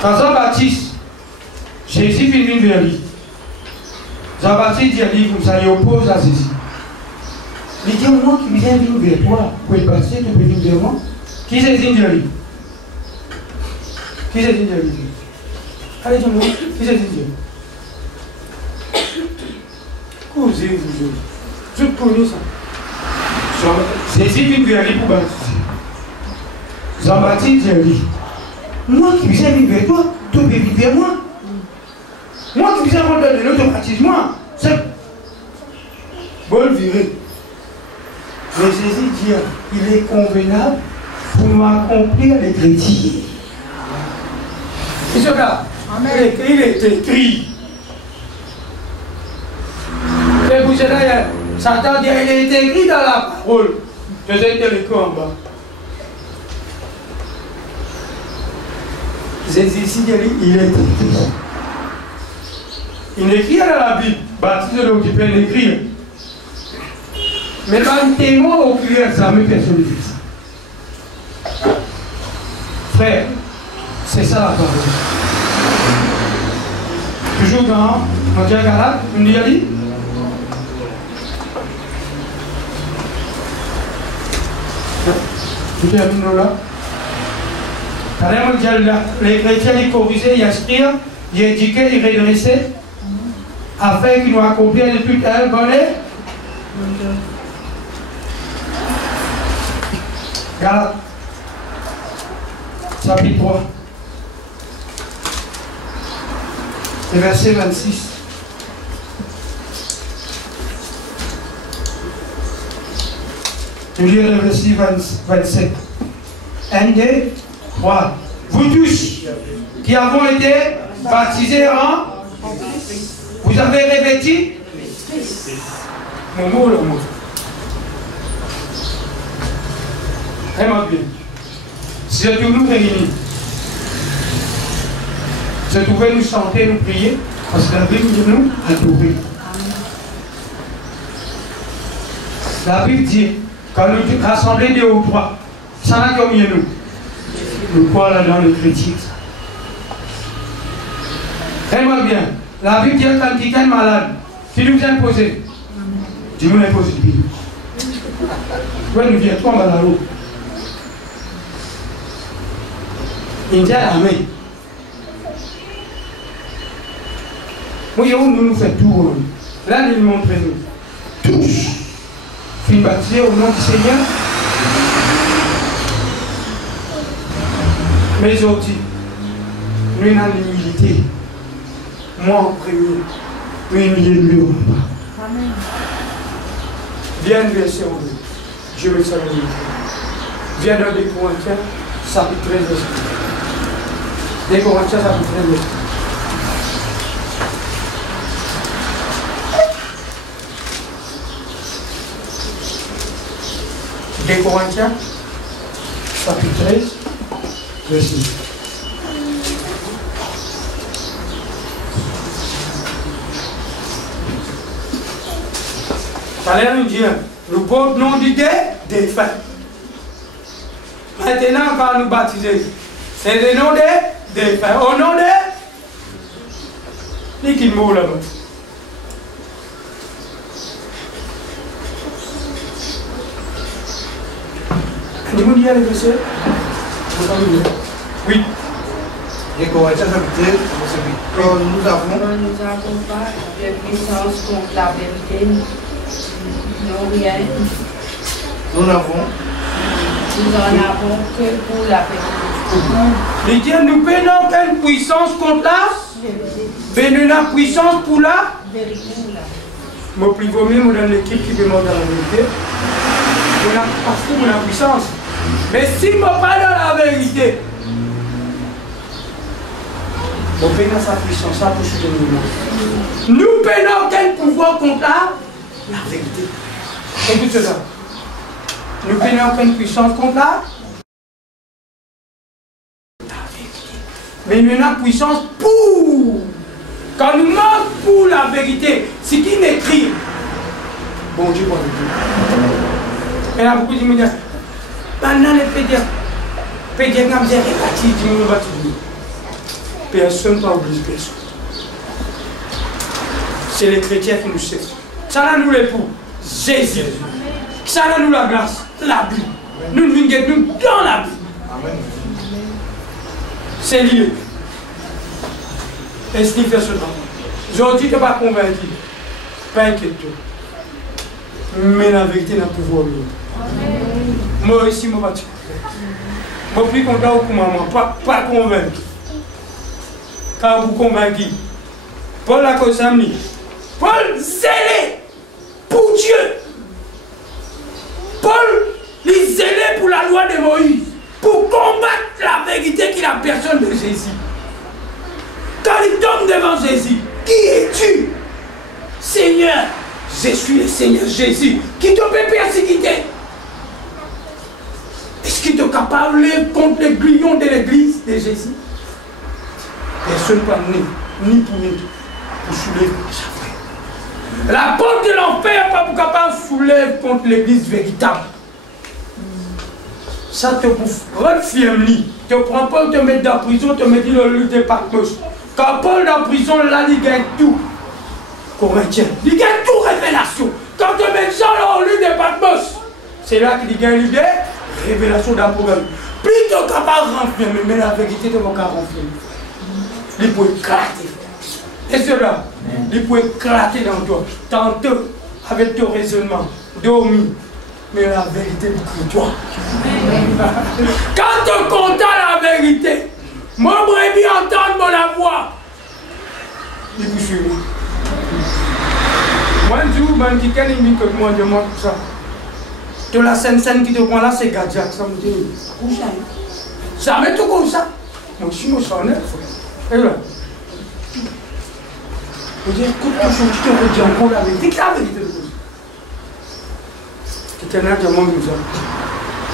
Quand Jean-Baptiste, Jésus vient vers lui. Jean-Baptiste dit à lui, comme ça, il oppose à Jésus. Il dit, moi qui viens venir vers toi, pour être baptisé, tu peux venir vers moi. Qui c'est digne de lui? Qui c'est digne de lui? Allez, dis-moi, qui c'est digne de lui? Causez-vous, je connais ça. Jésus vient vers lui pour baptiser. Jean-Baptiste dit à lui, moi qui viens venir vers toi, tu peux venir vers moi. Moi qui viens rendre de l'autre baptise-moi. C'est bon viré. Mais Jésus dit, il est convenable pour nous accomplir les chrétiens. Et là, il est écrit. Et vous savez, Satan dit, il est écrit dans la parole. Je sais que le en bas. Jésus ici, il est écrit. Il écrit dans la Bible, baptise donc tu peux l'écrire. Mais quand témoin au crier, ça me personne dit ça. Frère, c'est ça la parole. Toujours dans Matthieu 40, on dit, tu termines là. Carrément, les chrétiens, ils corrigeaient, ils aspirent, ils éduquaient, ils redressaient, afin qu'ils nous accomplissent de toute la bonne. Galates, chapitre 3, et verset 26. Je lis le verset 27. 1, 2, 3. Vous tous qui avez été baptisés en, vous avez revêtu mon mot, le mot. Vraiment bien. Si je nous réunis, je pouvais nous chanter, nous prier, parce que la Bible dit nous adorer. La Bible dit, quand nous rassemblons deux ou trois, ça n'a qu'au milieu nous. Nous croyons là dans le critique. Vraiment bien. La Bible dit quand quelqu'un est malade, qui nous vient poser, Dieu nous impose le Bible. Toi, nous viens tomber à la roue. Il dit Amen. Oui, nous nous faisons tout. Là, nous nous montrons nous. Tous. Fin baptisé au nom du Seigneur. Mais aujourd'hui, nous avons l'humilité. Moi en premier, nous humilier Amen. Viens verset 11. Dieu me salue. Viens dans les Corinthiens, chapitre 13. Les Corinthiens, chapitre 13. 2 Corinthiens, chapitre 13, verset 10. Alléluia. Nous portons du défunt. Maintenant, quand nous baptisons, c'est le nom des défunts. Au nom de qui mot là-bas. Vous lire les versets? Oui. Et Corinthiens chapitre 13, verset 8. Nous avons pas de puissance contre la vérité. Non, rien. Nous n'en avons que pour la vérité. Les dieux, nous n'avons aucune puissance contre la vérité. Nous avons puissance pour la vérité. Mon plus vaut mieux, dans l'équipe qui demande la vérité. Parce que nous avons puissance. Mais si je ne parle pas de la vérité, on paye sa puissance, ça pour soutenir nous. Nous payons aucun pouvoir contre la vérité. Écoute cela. Nous payons aucune puissance contre la vérité. Mais nous avons puissance pour. Quand nous manquons pour la vérité, c'est qui m'écrit. Bon Dieu, bon Dieu. Et là, beaucoup de gens disent, maintenant les pédiatres n'ont rien réparti, personne n'a oublié personne. C'est les chrétiens qui nous servent. Ça là nous l'époux, Jésus. Ça là nous la grâce, la Bible. Nous nous dans la Bible. C'est lié. Est-ce qu'il fait cela? Aujourd'hui, tu n'es pas convaincu. Pas inquiète-toi. Mais la vérité n'a pas pouvoir. Moi aussi, je ne vais pas te faire. Je suis plus content que maman, pas convaincu. Car vous convaincu. Paul a causé Paul zélé pour Dieu. Paul il zélé pour la loi de Moïse. Pour combattre la vérité qui est la personne de Jésus. Quand il tombe devant Jésus, qui es-tu? Seigneur, je suis le Seigneur Jésus. Qui te peut persécuter? Est-ce qu'il est capable de contre les grillons de l'église de Jésus? Personne ne peut ni pour nous, pour soulever sa frère. La porte de l'enfer n'est pas capable de soulever contre l'église véritable. Ça te bouffe. Reste ferme. Tu ne prends pas, te mettre dans la prison, te mettre dans le lieu de Patmos. Quand Paul est dans la prison, là, il gagne tout. Corinthien. Il gagne tout révélation. Quand tu mets ça dans le lieu de Patmos, c'est là qu'il gagne l'idée. Révélation d'un programme. Plus tu es capable de renfermer, mais la vérité, tu ne vas pas renfermer. Il peut éclater. Et cela, il peut éclater dans toi. Tantôt, avec ton raisonnement, dormi. Mais la vérité pour toi. Quand tu comptes la vérité, moi, je vais bien entendre mon voix. Il vous suit. Moi, je dis, je dis, que moi, je montre ça. De la scène qui te prend là, c'est Gadjak. Ça me dit, ça met tout comme ça. Moi, je suis mon sonnet. Et là. Je dis, écoute, tu te redis encore la vérité. La vérité. Tu es là, tu as mon besoin.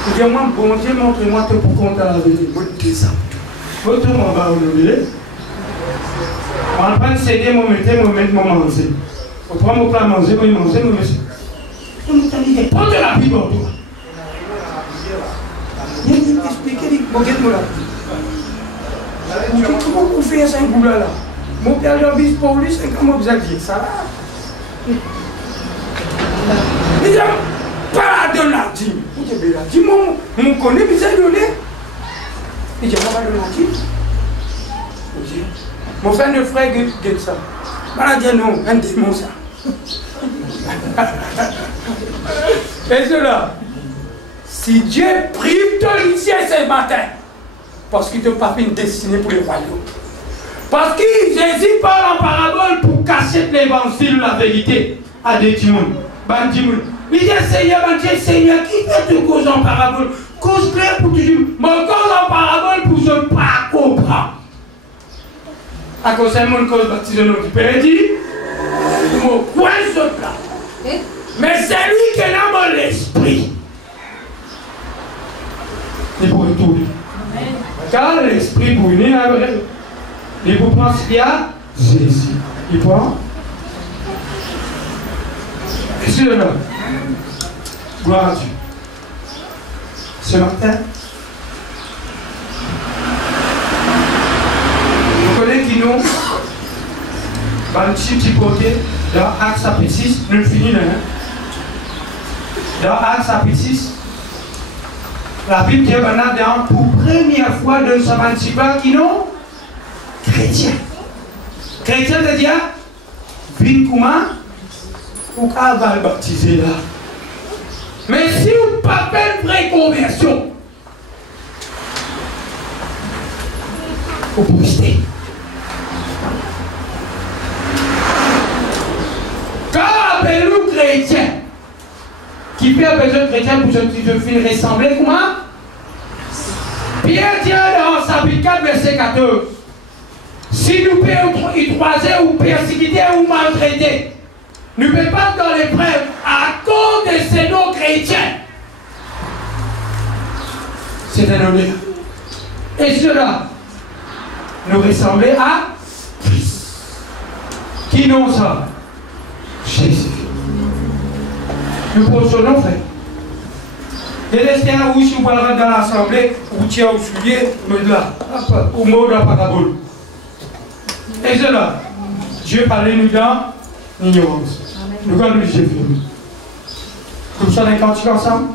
Tu dis, moi, bon Dieu, montre-moi pour compter la vérité. Moi, je dis ça. Autrement, on va oublier. On va prendre CD, on va mettre mon manger. On prend mon plat à manger, on va manger, on va manger. On va dire, prends de la Bible en toi. Il y a expliqué, il faut que tu la Bible. Comment vous faites ça, un boulot là? Mon père, j'ai envie pour lui, c'est comment vous avez dit ça là? Il dit, pas de la dîme. Il dit, la dîme, mon connaît, mais ça donné. Il dit, pas de la dîme. Mon frère de frère guette ça. Il dit, non, un démon ça. Et cela, si Dieu prive ton lycée ce matin, parce qu'il ne t'a pas fait une destinée pour les royaumes, parce que Jésus parle en parabole pour cacher l'évangile, la vérité à des démons. Il dit, Seigneur, Seigneur, qui fait te cause en parabole? Cause claire pour toujours. Mon cause en parabole pour je ne pas comprendre. À cause de mon cause baptisé dans notre Père dit, mon coin ce plat. Mais c'est lui qui est dans mon esprit. et pour retourner. Car l'esprit pour venir, et pour penser qu'il y a Jésus. Il prend. Et c'est là. Gloire à Dieu. Ce matin, vous connaissez qui nous, dans le petit côté, dans Actes chapitre 6, nous finissons. Dans Actes chapitre 6, la Bible dit maintenant, pour première fois, de ce matin qui nous, chrétiens. Chrétiens, c'est-à-dire, vin comment, ou qu'à va le baptiser là. Mais si vous ne pas fait une vraie conversion, vous pouvez rester. Quand appelez-nous chrétiens, qui fait un besoin de chrétien pour se faire ressembler, comment? Pierre dit dans chapitre 4, verset 14, si nous pouvons écraser ou persécuter ou maltraiter, nous ne pouvons pas dans l'épreuve à cause de ces non chrétiens. C'est un honneur. Et cela nous ressemblait à Christ. Qui nous ça? Jésus. Nous posons frère. Et laissez un rouge ou dans l'assemblée, ou tiens au soulier, mais là, au mot de la parabole. Et cela, Dieu parlait nous dans l'ignorance. Nous allons le Jésus. Comme ça, on est ensemble.